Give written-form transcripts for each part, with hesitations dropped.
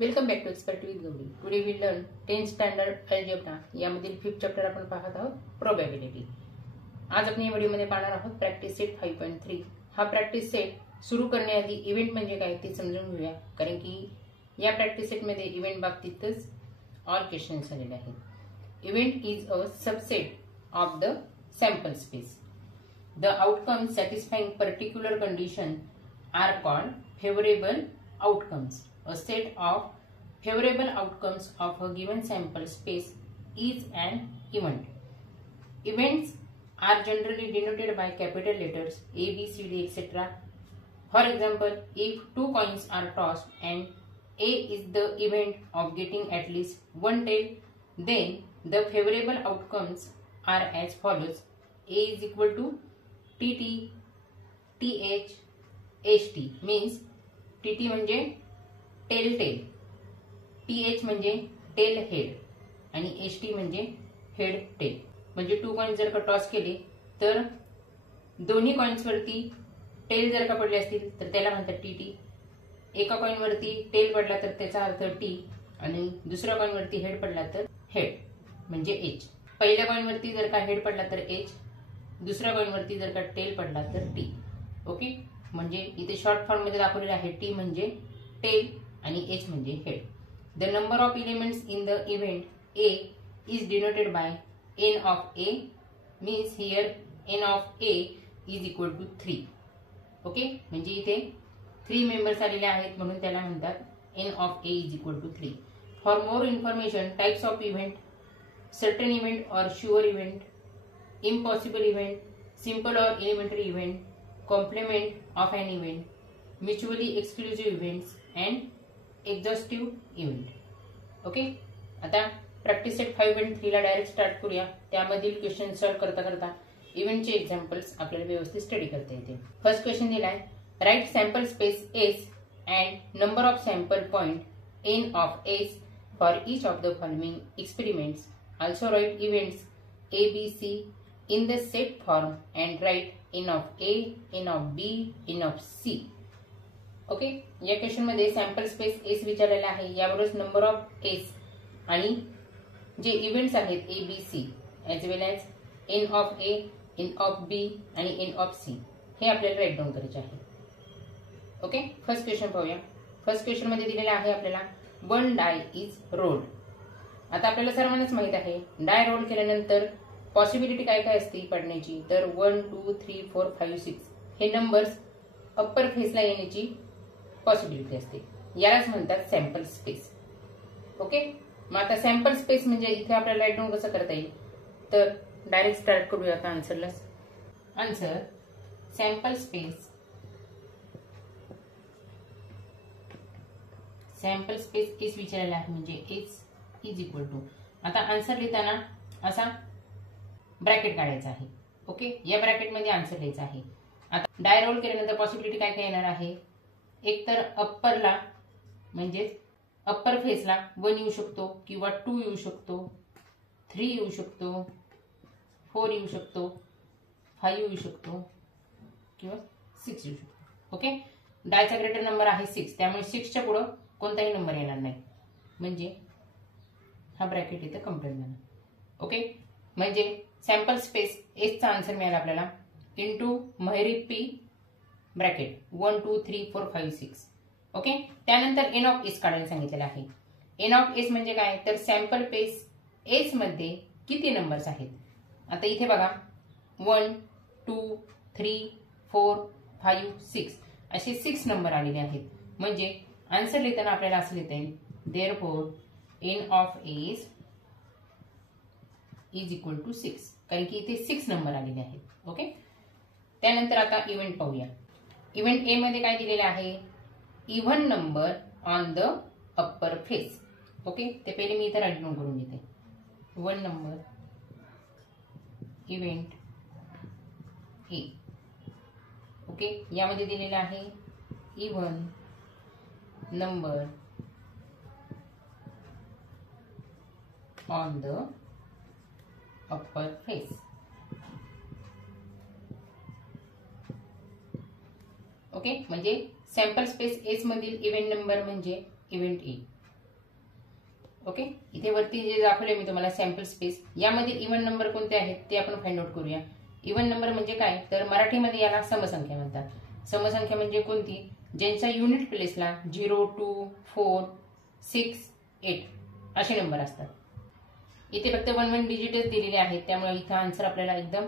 Welcome back to expert with Gauri. Today we learn 10th standard algebra यामधील 5th chapter आपण पाहत आहोत probability. आज आपण या व्हिडिओमध्ये पाहणार आहोत प्रॅक्टिस सेट 5.3. हा प्रॅक्टिस सेट सुरू करण्याआधी इव्हेंट म्हणजे काय ते समजून घेऊया, कारण की या प्रॅक्टिस सेटमध्ये इव्हेंट बाबतीतच ऑल क्वेश्चन्स आलेले आहेत. Event is a subset of the sample space. The outcomes satisfying particular condition are called favourable outcomes. A set of favorable outcomes of a given sample space is an event. Events are generally denoted by capital letters A, B, C, D, etc. For example, if two coins are tossed and A is the event of getting at least one tail, then the favorable outcomes are as follows. A is equal to TT, TH, HT means TT म्हणजे tail tail, TH म्हणजे tail head आणि HT म्हणजे head tail. म्हणजे 2 coins जर का toss केले तर दोन्ही कॉइन्स वरती टेल जर का पडले असतील तर त्याला म्हणतात TT. एका कॉइन वरती टेल पडला तर त्याचा अर्थ T आणि दुसऱ्या कॉइन वरती हेड पडला तर हेड म्हणजे H. पहिल्या कॉइन वरती जर का हेड पडला तर H, दुसऱ्या कॉइन वरती जर का टेल पडला तर T. ओके, म्हणजे इथे शॉर्ट फॉर्म मध्ये दाखवलेले आहे T म्हणजे टेल आणि H म्हणजे head. The number of elements in the event A is denoted by n of A means here n of A is equal to 3. Okay, म्हणजे इथे 3 मेंबर्स आलेले आहेत म्हणून त्याला म्हणतात n of A is equal to 3. For more information types of event, certain event और sure event, impossible event, simple और elementary event, complement of an event, mutually exclusive events and exhaustive event. Okay, आता practice set 5.3 ला direct start करूया. त्यामधील question solve करता करता इव्हेंटचे examples आपल्याला व्यवस्थित स्टडी करता येते. फर्स्ट क्वेश्चन दिलाय, right sample space S and number of sample point n of S for each of the following experiments. Also write events A, B, C in the set form and write n of A, n of B, n of C. Okay, या question मध्ये sample space S विचारलेला आहे, यावरच number of S आणि जे events आहेत A, B, C as well as n of A, n of B आणि n of C हे आपल्याला राईट डाऊन करायचे आहे. ओके, फर्स्ट क्वेश्चन पाहूया. फर्स्ट क्वेश्चन मध्ये दिलेला आहे आपल्याला वन डाय इज रोल्ड. आता आपल्याला सर्वांनाच माहित आहे डाय रोल केल्यानंतर पॉसिबिलिटी काय काय असते पडण्याची, तर 1, 2, 3, 4, 5, 6 हे नंबर्स अप्पर फेसला येण्याची पॉसिबिलिटी असते. यालाच म्हणतात सॅम्पल स्पेस. ओके, मग आता सॅम्पल स्पेस म्हणजे इथे आपल्याला राईट डाऊन कसं करता येईल, तर डायरेक्ट स्टार्ट करूया आता आन्सरला. Answer sample space, sample space S विचारायला आहे म्हणजे एस इज इक्वल टू, आता आन्सर लिहिताना असा ब्रॅकेट काढायचा आहे. ओके, या ब्रॅकेट मध्ये आन्सर लिहायचा आहे. आता डाय रोल केल्यानंतर पॉसिबिलिटी काय काय येणार आहे, एक तर अप्परला म्हणजे अप्पर फेसला 1 येऊ शकतो किंवा 2 येऊ शकतो, 3 येऊ शकतो, 4 येऊ शकतो, 5 येऊ शकतो किंवा 6 येऊ शकतो. ओके, डायचा ग्रेटर नंबर आहे 6, त्यामुळे 6च्या पुढे कोणताही नंबर येणार नाही, म्हणजे हा ब्रॅकेट इथे कंप्लीट झाला. ओके, म्हणजे सॅम्पल स्पेस एस चा आन्सर मिळाला आपल्याला इंटू महिरीत पी ब्रॅकेट 1, 2, 3, 4, 5, 6. ओके, त्यानंतर एन ऑफ एस काढायला सांगितलेलं आहे. एन ऑफ एस म्हणजे काय, तर सॅम्पल स्पेस एस मध्ये किती नंबर्स आहेत. आता इथे बघा 1, 2, 3, 4, 5, 6 असे 6 नंबर आलेले आहेत. म्हणजे आन्सर लिहिताना आपल्याला असं लिहिता येईल therefore N of S is equal to 6, कारण की इथे 6 नंबर आलेले आहेत. ओके, त्यानंतर आता इव्हेंट पाहूया. इव्हेंट ए मध्ये काय दिलेले आहे, even number on the upper face. Okay, ते पहिले मी इथे राईट डाऊन करून घेते. 1 नंबर इव्हेंट ए. ओके, यामध्ये दिलेले आहे even number on the upper face. Okay, म्हणजे सॅम्पल स्पेस एस मधील इव्हेंट नंबर म्हणजे इव्हेंट ए. ओके, इथे वरती जे दाखवले मी तुम्हाला सॅम्पल स्पेस, यामध्ये इव्हन नंबर कोणते आहेत ते आपण फाइंड आउट करूया. इव्हन नंबर म्हणजे काय, तर मराठीमध्ये याला समसंख्या म्हणतात. समसंख्या म्हणजे कोणती, ज्यांच्या युनिट प्लेसला 0, 2, 4, 6, 8 असे नंबर असतात. इथे फक्त 1 डिजिटच दिलेले आहेत, त्यामुळे इथं आन्सर आपल्याला एकदम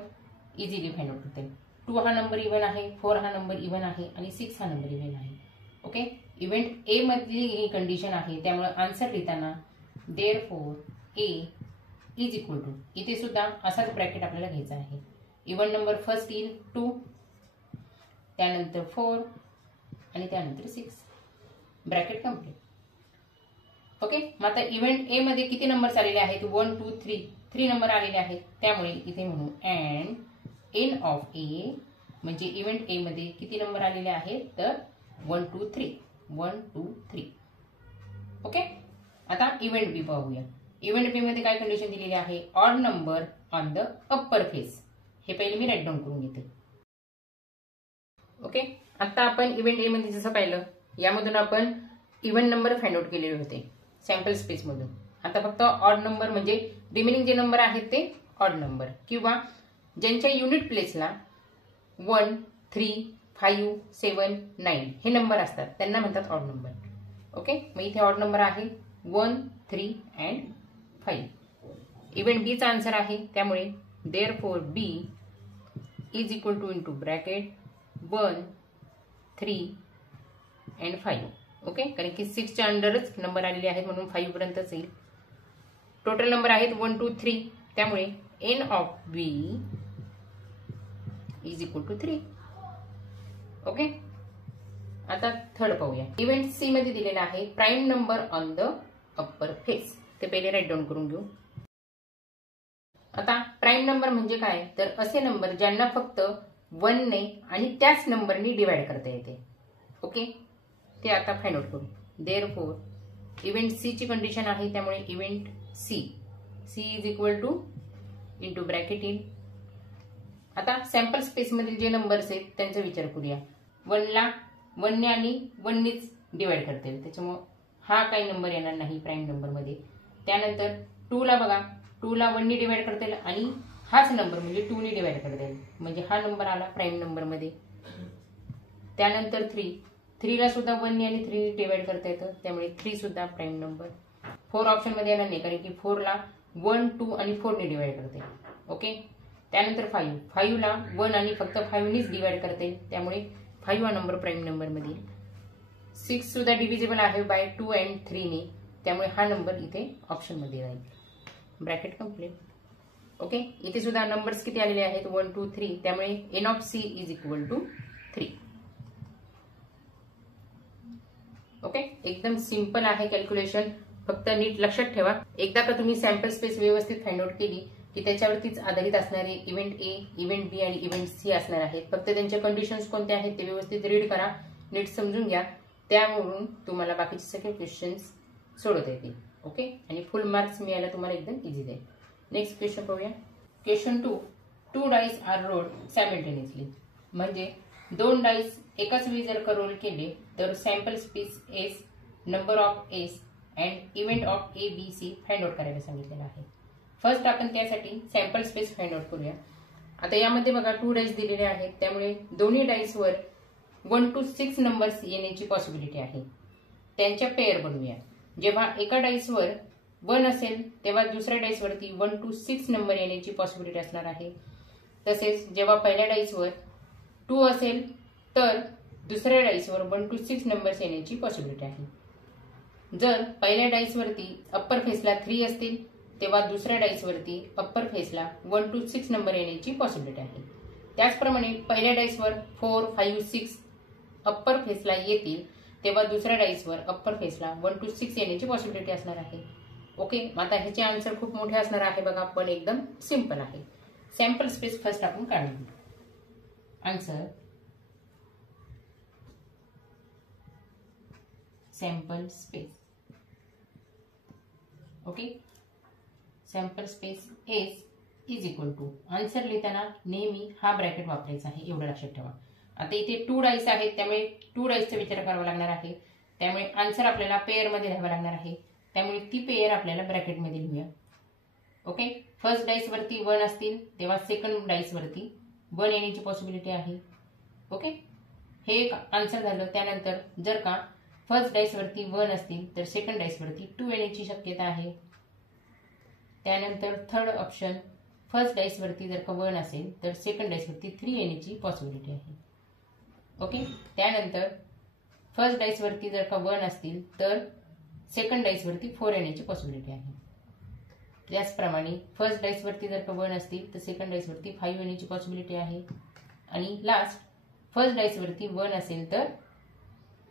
इझिली फाइंड आउट होते. 2 हा नंबर इव्हन आहे, 4 हा नंबर इव्हन आहे आणि 6 हा नंबर इव्हन आहे. ओके, इव्हेंट ए मधली ही कंडिशन आहे, त्यामुळे आन्सर लिहिताना therefore A is equal to, इथे सुद्धा असाच ब्रॅकेट आपल्याला घ्यायचा आहे. इव्हन नंबर फर्स्ट येईल 2, त्यानंतर 4 आणि त्यानंतर 6, ब्रॅकेट कंप्लीट. ओके, मग आता इव्हेंट ए मध्ये किती नंबर आलेले आहेत, 1, 2, 3 नंबर आलेले आहेत, त्यामुळे इथे म्हणू अँड एन ऑफ ए, म्हणजे इव्हेंट ए मध्ये किती नंबर आलेले आहेत, तर 1, 2, 3, 1, 2, 3. ओके, आता इव्हेंट बी पाहूया. इव्हेंट बी मध्ये काय कंडिशन दिलेली आहे, odd number on the upper face. हे पहिले मी राईट डाऊन करून घेते. ओके, आता आपण इव्हेंट ए मध्ये जसं पाहिलं, यामधून आपण इव्हन नंबर फाइंड आउट केलेले होते सॅम्पल स्पेस मधून. आता फक्त ऑड नंबर म्हणजे रिमेनिंग जे नंबर आहेत ते ऑड नंबर, किंवा ज्यांच्या युनिट प्लेसला 1, 3, 5, 7, 9 हे नंबर असतात त्यांना म्हणतात ऑड नंबर. ओके, मग इथे ऑड नंबर आहे 1, 3 अँड 5. इव्हेंट बी चा आन्सर आहे, त्यामुळे therefore B is equal to into bracket 1, 3 and 5. Okay, कारण की 6 च्या अंडरच नंबर आलेले आहेत म्हणून 5 पर्यंतच येईल. टोटल नंबर आहेत 1, 2, 3, त्यामुळे N of B is equal to 3. Okay, आता थर्ड पाहूया. इव्हेंट सी मध्ये दिलेला आहे prime number on the upper face. ते पहिले राईट डाऊन करून घेऊ. आता प्राईम नंबर म्हणजे काय, तर असे नंबर ज्यांना फक्त 1 ने आणि त्याच नंबरनी डिवाइड करता येते. ओके, ते आता फाइंड आउट करू. देअरफॉर इव्हेंट सी ची कंडिशन आहे, त्यामुळे event C is equal to into bracket in. आता सॅम्पल स्पेस मधील जे नंबर्स आहेत त्यांचा विचार करूया. 1 ला 1 ने आणि 1 नेच डिवाइड करता येईल, त्याच्यामुळे हा काही नंबर येणार नाही प्राईम नंबर मध्ये. त्यानंतर 2 ला बघा, 2 ला 1 ने डिवाइड करता येईल आणि हाच नंबर म्हणजे 2 ने डिवाइड करता येईल, म्हणजे हा नंबर आला प्राईम नंबर मध्ये. त्यानंतर 3 ला सुद्धा 1 ने आणि 3 ने डिवाइड करता येतं, त्यामुळे 3 सुद्धा प्राईम नंबर. 4 ऑप्शन मध्ये येणार नाही, कारण की 4 ला 1, 2 आणि 4 ने डिवाइड करता येईल. ओके, त्यानंतर 5 ला 1 आणि फक्त 5 नेच डिवाइड करता येईल, त्यामुळे 5 हा नंबर प्राईम नंबर मध्ये. 6 सुद्धा डिव्हिजिबल आहे बाय 2 अँड 3 ने, त्यामुळे हा नंबर इथे ऑप्शन मध्ये राहील. Bracket complete. ओके, इथे सुद्धा नंबर्स किती आलेले आहेत, 1, 2, 3, त्यामुळे N of C is equal to 3. Okay, एकदम सिंपल आहे कॅल्क्युलेशन, फक्त नीट लक्षात ठेवा. एकदा का तुम्ही सॅम्पल स्पेस व्यवस्थित फाइंड आउट केली की त्याच्यावरतीच आधारित असणारे इव्हेंट ए, इव्हेंट बी आणि इव्हेंट सी असणार आहेत. फक्त त्यांचे कंडिशन्स कोणते आहेत ते व्यवस्थित रीड करा, नीट समजून घ्या, त्यावरून तुम्हाला बाकीचे सगळे क्वेश्चन्स सोडवता येतील. ओके, आणि फुल मार्क्स मिळायला तुम्हाला एकदम इझी जाईल. नेक्स्ट क्वेश्चन पाहूया. Question 2 dice are rolled simultaneously, म्हणजे 2 डाईस एकाच वेळी जर का रोल केले तर sample space S, number of S and event of A, B, C find out करायला सांगितलेलं आहे. फर्स्ट आपण त्यासाठी सॅम्पल स्पेस फाइंड आउट करूया. आता यामध्ये बघा 2 डाईस दिलेले आहेत, त्यामुळे दोन्ही डाईसवर 1 to 6 नंबर्स येण्याची पॉसिबिलिटी आहे. त्यांच्या पेअर बनवूया. जेव्हा एका डाईसवर 1 असेल तेव्हा दुसऱ्या डाईसवरती 1 to 6 नंबर येण्याची पॉसिबिलिटी असणार आहे. तसेच जेव्हा पहिल्या डाईसवर 2 असेल तर दुसऱ्या डाईसवर 1 to 6 नंबर्स येण्याची पॉसिबिलिटी आहे. जर पहिल्या डाईसवरती अप्पर फेसला 3 असतील तेव्हा दुसऱ्या डाईसवरती अप्पर फेसला 1 to 6 नंबर येण्याची पॉसिबिलिटी आहे. त्याचप्रमाणे पहिल्या डाईसवर 4, 5, 6 अप्पर फेसला येतील तेव्हा दुसऱ्या डाईसवर अप्पर फेसला 1 to 6 येण्याची पॉसिबिलिटी असणार आहे. ओके, आता ह्याचे आन्सर खूप मोठे असणार आहे बघा, पण एकदम सिंपल आहे. सॅम्पल स्पेस फर्स्ट आपण काढून घेऊ. Answer sample space. Okay, sample space S is equal to, answer लिहिताना नेहमी हा ब्रॅकेट वापरायचा आहे, एवढं लक्षात ठेवा. आता इथे 2 डाईस आहेत, त्यामुळे 2 डाईसचा विचार करावा लागणार आहे, त्यामुळे आन्सर आपल्याला पेअर मध्ये लिहावा लागणार आहे. त्यामुळे ती पेयर आपल्याला ब्रॅकेटमध्ये लिहूया. ओके, फर्स्ट डाईस वरती 1 असतील तेव्हा सेकंड डाईस वरती 1 येण्याची पॉसिबिलिटी आहे. ओके, हे एक आन्सर झालं. त्यानंतर जर का फर्स्ट डाईस वरती 1 असतील तर सेकंड डाईस वरती 2 येण्याची शक्यता आहे. त्यानंतर थर्ड ऑप्शन, फर्स्ट डाईस वरती जर का 1 असेल तर सेकंड डाईस वरती 3 येण्याची पॉसिबिलिटी आहे. ओके, त्यानंतर फर्स्ट डाईस वरती जर का 1 असतील तर सेकंड डाईस वरती 4 येण्याची पॉसिबिलिटी आहे. त्याचप्रमाणे फर्स्ट डाईस वरती जर का 1 असतील तर सेकंड डाईस वरती 5 येण्याची पॉसिबिलिटी आहे. आणि लास्ट, फर्स्ट डाईस वरती 1 असेल तर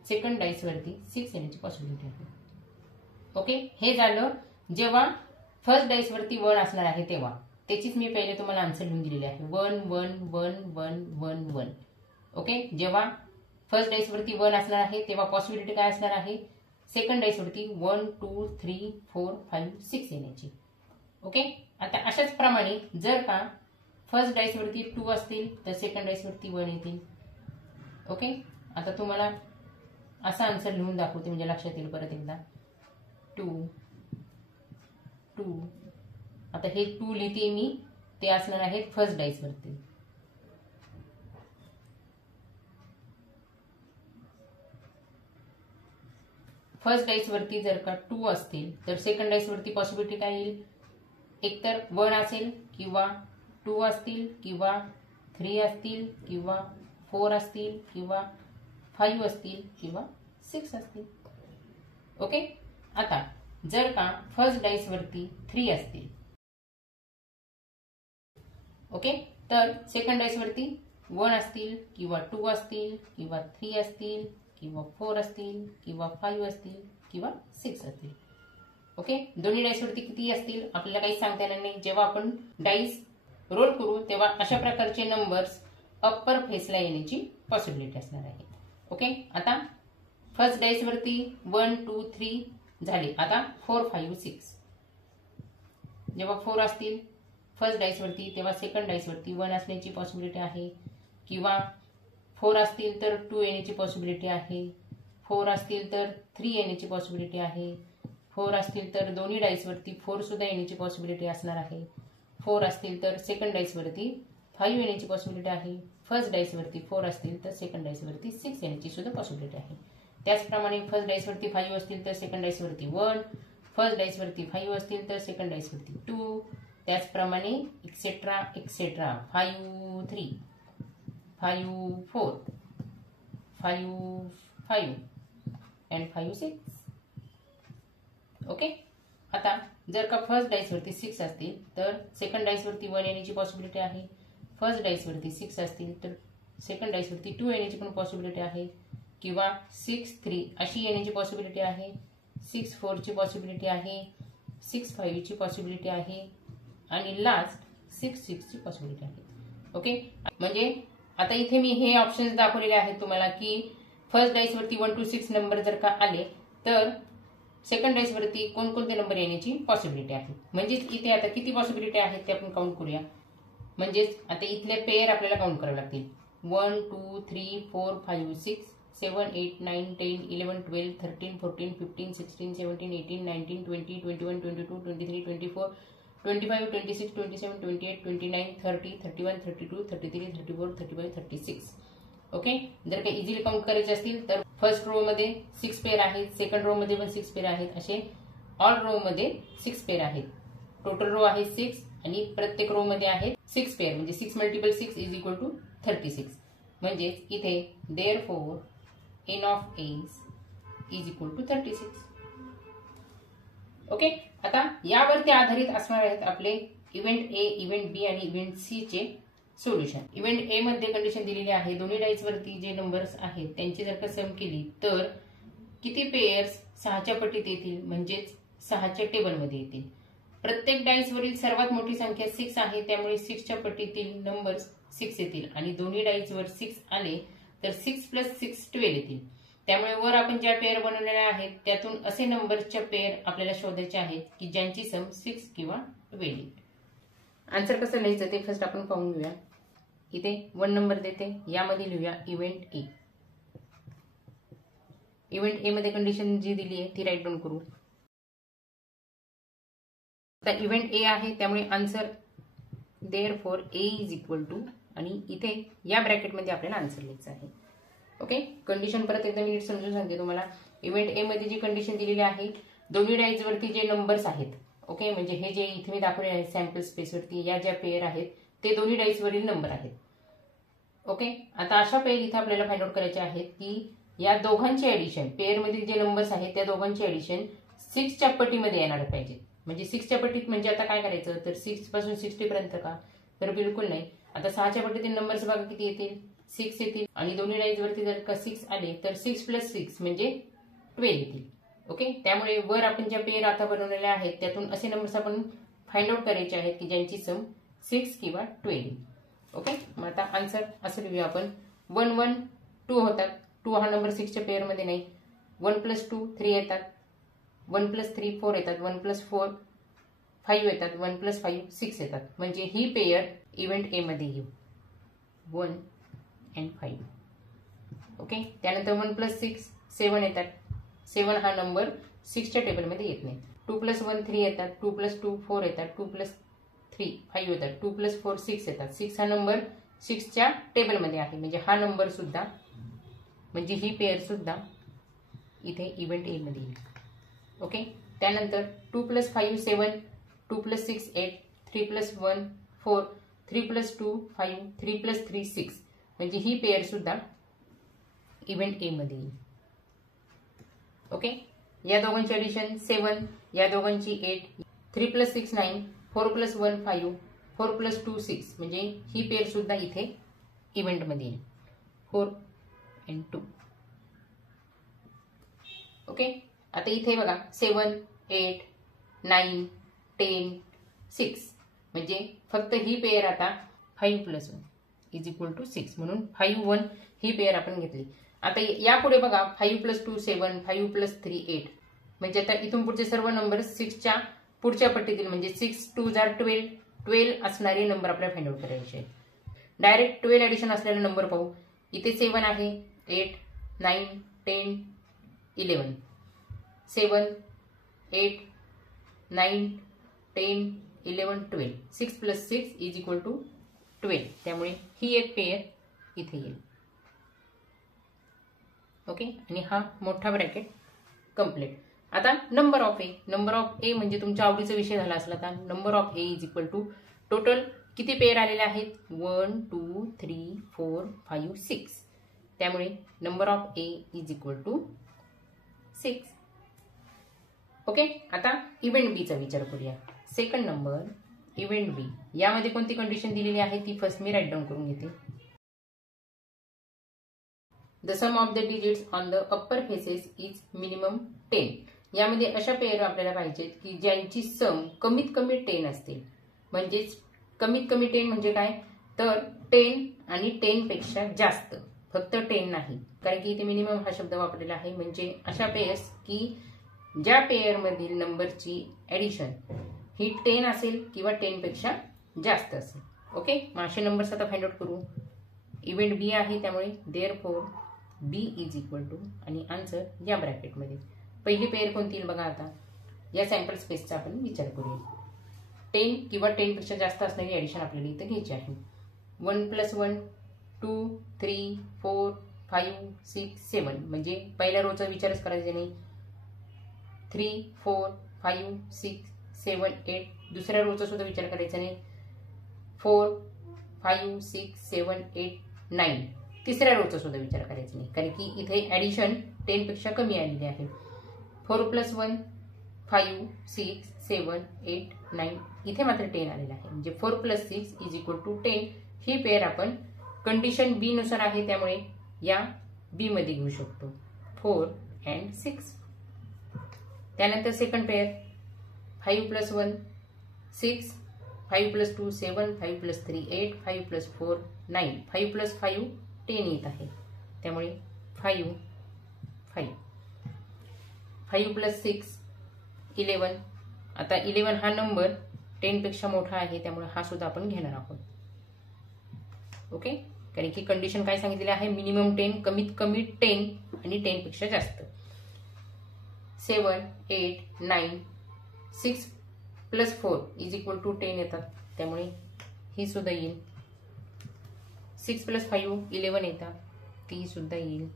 सेकंड डाईस वरती 6 येण्याची पॉसिबिलिटी आहे. ओके, हे झालं जेव्हा फर्स्ट डाईस वरती 1 असणार आहे तेव्हा. त्याचीच मी पहिले तुम्हाला आन्सर लिहून दिलेली आहे. 1 1 1 1 1 1. ओके, जेव्हा फर्स्ट डाईस वरती 1 असणार आहे तेव्हा पॉसिबिलिटी काय असणार आहे, सेकंड डाईस वरती 1 2 3 4 5 6 येण्याची. ओके, आता अशाच प्रमाणे जर का फर्स्ट डाईस वरती 2 असतील तर सेकंड डाईस वरती 1 येतील. ओके, आता तुम्हाला असा आन्सर लिहून दाखवते म्हणजे लक्षात येईल परत एकदा. 2 2. आता हे 2 लिहिते मी, ते असणार आहे फर्स्ट डाईस वरती. फर्स्ट डाईस वरती जर का 2 असतील तर सेकंड डाईस वरती पॉसिबिलिटी काय येईल, एकतर 1 असेल किंवा 2 असतील किंवा 3 असतील किंवा 4 असतील किंवा 5 असतील किंवा 6 असतील. ओके, आता जर का फर्स्ट डाईस वरती 3 असतील, ओके, तर सेकंड डाईस वरती 1 असतील किंवा 2 असतील किंवा 3 असतील किंवा 4 असतील किंवा 5 असतील किंवा 6 असतील. ओके, दोन्ही डाईस वरती किती असतील आपल्याला काही सांगता येणार नाही. जेव्हा आपण डाईस रोल करू तेव्हा अशा प्रकारचे नंबर्स अप्पर फेसला येण्याची पॉसिबिलिटी असणार आहे. ओके, आता फर्स्ट डाईस वरती 1 2 3 झाले. आता 4 5 6. जेव्हा 4 असतील फर्स्ट डाईस वरती तेव्हा सेकंड डाईस वरती 1 असण्याची पॉसिबिलिटी आहे. किंवा 4 असतील तर 2 येण्याची पॉसिबिलिटी आहे. 4 असतील तर 3 येण्याची पॉसिबिलिटी आहे. 4 असतील तर दोन्ही डाईस वरती 4 सुद्धा येण्याची पॉसिबिलिटी असणार आहे. 4 असतील तर सेकंड डाईस वरती 5 येण्याची पॉसिबिलिटी आहे. फर्स्ट डाईस वरती 4 असतील तर सेकंड डाईस वरती 6 येण्याची सुद्धा पॉसिबिलिटी आहे. त्याचप्रमाणे फर्स्ट डाईस वरती 5 असतील तर सेकंड डाईस वरती 1, फर्स्ट डाईस वरती 5 असतील तर सेकंड डाईस वरती 2, त्याचप्रमाणे एक्सेट्रा एक्सेट्रा 5 3 5 4 5 5 अँड 5 6. ओके, आता जर का फर्स्ट डाईस वरती 6 असतील तर सेकंड डाईस वरती 1 येण्याची पॉसिबिलिटी आहे. फर्स्ट डाईस वरती 6 असतील तर सेकंड डाईस वरती 2 येण्याची पण पॉसिबिलिटी आहे. किंवा 6 3 अशी येण्याची पॉसिबिलिटी आहे. 6 4 ची पॉसिबिलिटी आहे. 6 5 ची पॉसिबिलिटी आहे. आणि लास्ट 6 6 ची पॉसिबिलिटी आहे. ओके, म्हणजे आता इथे मी हे ऑप्शन्स दाखवलेले आहेत तुम्हाला की फर्स्ट डाईस वरती 1 to 6 नंबर जर का आले तर सेकंड डाईस वरती कोणकोणते नंबर येण्याची पॉसिबिलिटी आहे. म्हणजेच इथे आता किती पॉसिबिलिटी आहेत ते आपण काउंट करूया. म्हणजेच आता इथले पेयर आपल्याला काउंट करावे लागतील. 1 2 3 4 5 6 7 8 9 10 11 12 13 14 15 16 17 18 19 20 21 22 23 24 25 26 27 28 29 30 31 32 33 34 35 36. ओके, जर काही इझिली काउंट करायचे असतील तर फर्स्ट रो मध्ये 6 पेयर आहेत, सेकंड रो मध्ये पण 6 पेयर आहेत, असे ऑल रो मध्ये 6 पेयर आहेत. टोटल रो आहे 6 आणि प्रत्येक रो मध्ये आहे 6 पेयर. म्हणजे 6 × 6 इज इक्वल टू 36. म्हणजेच इथे therefore n of a's is equal to 36. ओके, आता यावरती आधारित असणार आहेत आपले इव्हेंट ए, इव्हेंट बी आणि इव्हेंट सी चे सोल्युशन. इव्हेंट ए मध्ये कंडिशन दिलेली आहे दोन्ही डाईस वरती जे नंबर्स आहेत त्यांची जर का सम केली तर किती पेयर्स 6च्या पटीत येतील, म्हणजेच 6च्या टेबलमध्ये येतील. प्रत्येक डाईस वरील सर्वात मोठी संख्या 6 आहे, त्यामुळे 6च्या पटीतील नंबर्स 6 येतील. आणि दोन्ही डाईस वर 6 आले तर 6 + 6 12 येतील. त्यामुळे वर आपण ज्या पेयर बनवलेल्या आहेत त्यातून असे नंबरच्या पेयर आपल्याला शोधायचे आहेत की ज्यांची सम 6 किंवा 12 येईल. आन्सर कसं लिहायचं ते फर्स्ट आपण पाहून घेऊया. इथे 1 नंबर देते, यामध्ये लिहूया इव्हेंट ए. इव्हेंट ए मध्ये कंडिशन जी दिली आहे ती राईट डाऊन करू. आता इव्हेंट ए आहे त्यामुळे answer therefore A is equal to आणि इथे या ब्रॅकेटमध्ये आपल्याला आन्सर लिहायचं आहे. ओके, कंडिशन परत एकदा मी नीट समजून सांगते तुम्हाला. इव्हेंट ए मध्ये जी कंडिशन दिलेली आहे, दोन्ही डाईज वरती जे नंबर्स आहेत, ओके, म्हणजे हे जे इथे मी दाखवले आहेत सॅम्पल स्पेस वरती या ज्या पेअर आहेत ते दोन्ही डाईज वरील नंबर आहेत. ओके, आता अशा पेअर इथे आपल्याला फाइंड आउट करायचे आहेत की या दोघांची ऍडिशन, पेअर मधील जे नंबर्स आहेत त्या दोघांची ऍडिशन 6 च्या पटीमध्ये येणार पाहिजे. म्हणजे 6 च्या पटीत म्हणजे आता काय करायचं, तर 6 पासून 60 पर्यंत का, तर बिलकुल नाही. आता 6 च्या पटीतील नंबर्स बघा किती येतील, 6 येतील आणि दोन्ही डाईज वरती जर का 6 आले तर 6 + 6 म्हणजे 12 येतील. ओके, त्यामुळे वर आपण ज्या पेअर आता बनवलेल्या आहेत त्यातून असे नंबर्स आपण फाइंड आउट करायचे आहेत की ज्यांची सम 6 किंवा 12. ओके, मग आता आन्सर असं लिहूया आपण. 1 1 2 होतात. 2 हा नंबर 6 च्या पेअर मध्ये नाही. 1 + 2 3 येतात. 1 + 3 4 येतात. 1 + 4 5 येतात. 1 + 5 6 येतात. म्हणजे ही पेअर इव्हेंट ए मध्ये येऊ 1 and 5. ओके, त्यानंतर 1 + 6 7 येतात. 7 हा नंबर 6 च्या टेबलमध्ये येत नाही. 2 + 1 3 येतात. 2 + 2 4 येतात. 2 + 3 5 येतात. 2 + 4 6 येतात. 6 हा नंबर 6 च्या टेबलमध्ये आहे. म्हणजे हा नंबर सुद्धा, म्हणजे ही पेअर सुद्धा इथे इव्हेंट ए मध्ये येईल. ओके, त्यानंतर 2 + 5 7, 2 + 6 8, 3 + 1 4, 3 + 2 5, 3 + 3 6 म्हणजे ही पेअर सुद्धा इव्हेंट ए मध्ये येईल. ओके, या दोघांची ऍडिशन 7, या दोघांची 8, 3 + 6 9, 4 + 1 5, 4 + 2 6 म्हणजे ही पेअर सुद्धा इथे इव्हेंट मध्ये येईल 4 and 2. ओके, आता इथे बघा 7 8 9 10 6 म्हणजे फक्त ही पेअर आता 5 + 1 इज इक्वल टू 6 म्हणून 5 1 ही पेअर आपण घेतली. आता यापुढे बघा 5 + 2 7, 5 + 3 8 म्हणजे आता इथून पुढचे सर्व नंबर 6 च्या पुढच्या पट्टीतील म्हणजे 6 2 12 12 असणारे नंबर आपल्याला फाइंड आउट करायचे आहेत. डायरेक्ट 12 ऍडिशन असलेले नंबर पाहू. इथे 7 आहे, 8 9 10 11, 7 8 9 10 11 12, 6 + 6 इज इक्वल टू 12. त्यामुळे ही एक पेअर इथे येईल. ओके, आणि हा मोठा ब्रॅकेट कंप्लीट. आता number of A, number of A म्हणजे तुमच्या आवडीचा विषय झाला असला तर number of A is equal to total किती पेअर आलेले आहेत 1 2 3 4 5 6. त्यामुळे number of A is equal to 6. Okay, आता इव्हेंट बी चा विचार करूया. सेकंड नंबर इव्हेंट बी, यामध्ये कोणती कंडिशन दिलेली आहे ती फर्स्ट मी राईट डाऊन करून घेते. The sum of the digits on the upper faces is minimum 10. यामध्ये अशा पेअर आपल्याला पाहिजेत की ज्यांची सम कमीत कमी 10 असतील. म्हणजेच कमीत कमी 10 म्हणजे काय, तर 10 आणि 10 पेक्षा जास्त, फक्त 10 नाही, कारण की इथे मिनिमम हा शब्द वापरलेला आहे. म्हणजे अशा पेअर्स की ज्या पेअर मधील नंबरची ऍडिशन ही 10 असेल किंवा 10 पेक्षा जास्त असेल. ओके, मग असे नंबर्स आता फाइंड आउट करू. इव्हेंट बी आहे त्यामुळे therefore B is equal to आणि आन्सर या ब्रॅकेटमध्ये. पहिली पेअर कोणती येईल बघा. आता या सॅम्पल स्पेसचा आपण विचार करूया. 10 किंवा 10 पेक्षा जास्त असणारी ऍडिशन आपल्याला इथे घ्यायची आहे. 1 + 1 2 3 4 5 6 7 म्हणजे पहिल्या रोचा विचारच करायचा नाही. 3 4 5 6 7 8 दुसऱ्या रोचा सुद्धा विचार करायचा नाही. 4 5 6 7 8 9 तिसऱ्या रोचा सुद्धा विचार करायचा नाही, कारण की इथे ऍडिशन 10 पेक्षा कमी आलेली आहे. 4 + 1 5 6 7 8 9 इथे मात्र 10 आलेला आहे. म्हणजे 4 + 6 इज इक्वल टू 10. ही पेअर आपण कंडिशन बी नुसार आहे त्यामुळे या बी मध्ये घेऊ शकतो 4 and 6. त्यानंतर सेकंड पेअर 5 + 1 6, 5 + 2 7, 5 + 3 8, 5 + 4 9, 5 + 5 10 येत आहे. त्यामुळे 5 5 5 + 6 11. आता 11 हा नंबर 10 पेक्षा मोठा आहे त्यामुळे हा सुद्धा आपण घेणार आहोत. ओके, कारण की कंडिशन काय सांगितलेली आहे, मिनिमम 10, कमीत कमी 10 आणि 10 पेक्षा जास्त. 7 8 9 6 प्लस 4 इज इक्वल टू 10 येतात, त्यामुळे ही सुद्धा येईल. 6 प्लस 5 11 येतात, ती सुद्धा येईल.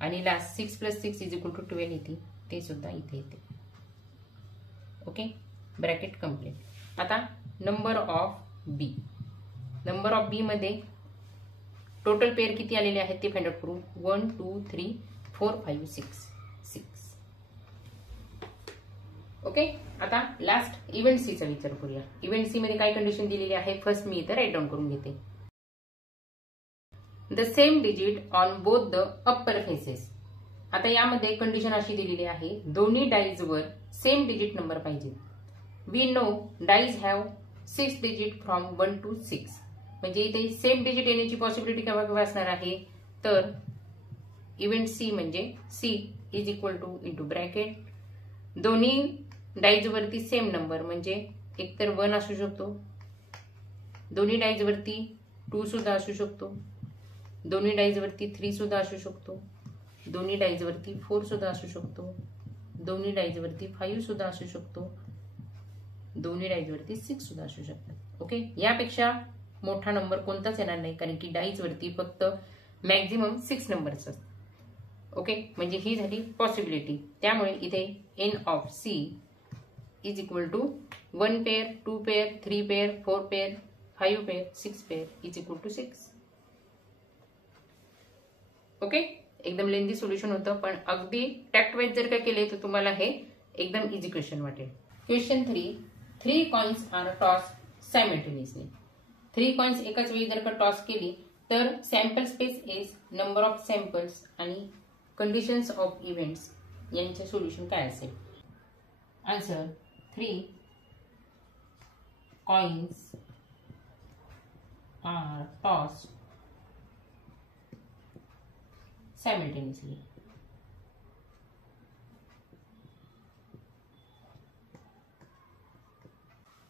आणि last 6 plus 6 is equal to 12 येते, ते सुद्धा इथे येते. Okay, bracket complete. आता number of B. Number of B मध्ये टोटल पेअर किती आलेले आहेत ते फाइंड आउट करू. 1 2 3 4 5 6 6. ओके, आता लास्ट इव्हेंट सी चा विचार करूया. इव्हेंट सी मध्ये काय कंडिशन दिलेली आहे फर्स्ट मी इथे राईट डाऊन करून घेते. The same digit on both the upper faces. आता यामध्ये कंडिशन अशी दिलेली आहे, दोन्ही डाईज वर सेम डिजिट नंबर पाहिजे. We know dice have 6 digit from 1 to 6. म्हणजे इथे सेम डिजिट येण्याची पॉसिबिलिटी केव्हा केव्हा असणार आहे, तर इव्हेंट सी म्हणजे C is equal to into bracket दोन्ही डाईज वरती सेम नंबर, म्हणजे एकतर 1 असू शकतो, दोन्ही डाईज वरती 2 सुद्धा असू शकतो, दोन्ही डाईज वरती 3 सुद्धा असू शकतो, दोन्ही डाईज वरती 4 सुद्धा असू शकतो, दोन्ही डाईज वरती 5 सुद्धा असू शकतो, दोन्ही डाईज वरती 6 सुद्धा असू शकतात. ओके, यापेक्षा मोठा नंबर कोणताच येणार नाही, कारण की डाईज वरती फक्त मॅक्झिमम 6 नंबर्स असतात. ओके, म्हणजे ही झाली पॉसिबिलिटी. त्यामुळे इथे N of C is equal to 1 pair 2 pair 3 pair 4 pair 5 pair 6 pair is equal to 6. Okay, एकदम लेंदी सोल्युशन होतं, पण अगदी टॅक्ट वाईज जर काय केले तर तुम्हाला हे एकदम इझी क्वेश्चन वाटेल. Question 3. 3 coins are toss simultaneously. 3 coins एकाच वेळी जर का टॉस केली तर sample space is number of samples आणि कंडिशन्स ऑफ इव्हेंट्स यांचे सोल्युशन काय असेल. Answer, 3 coins are toss simultaneously.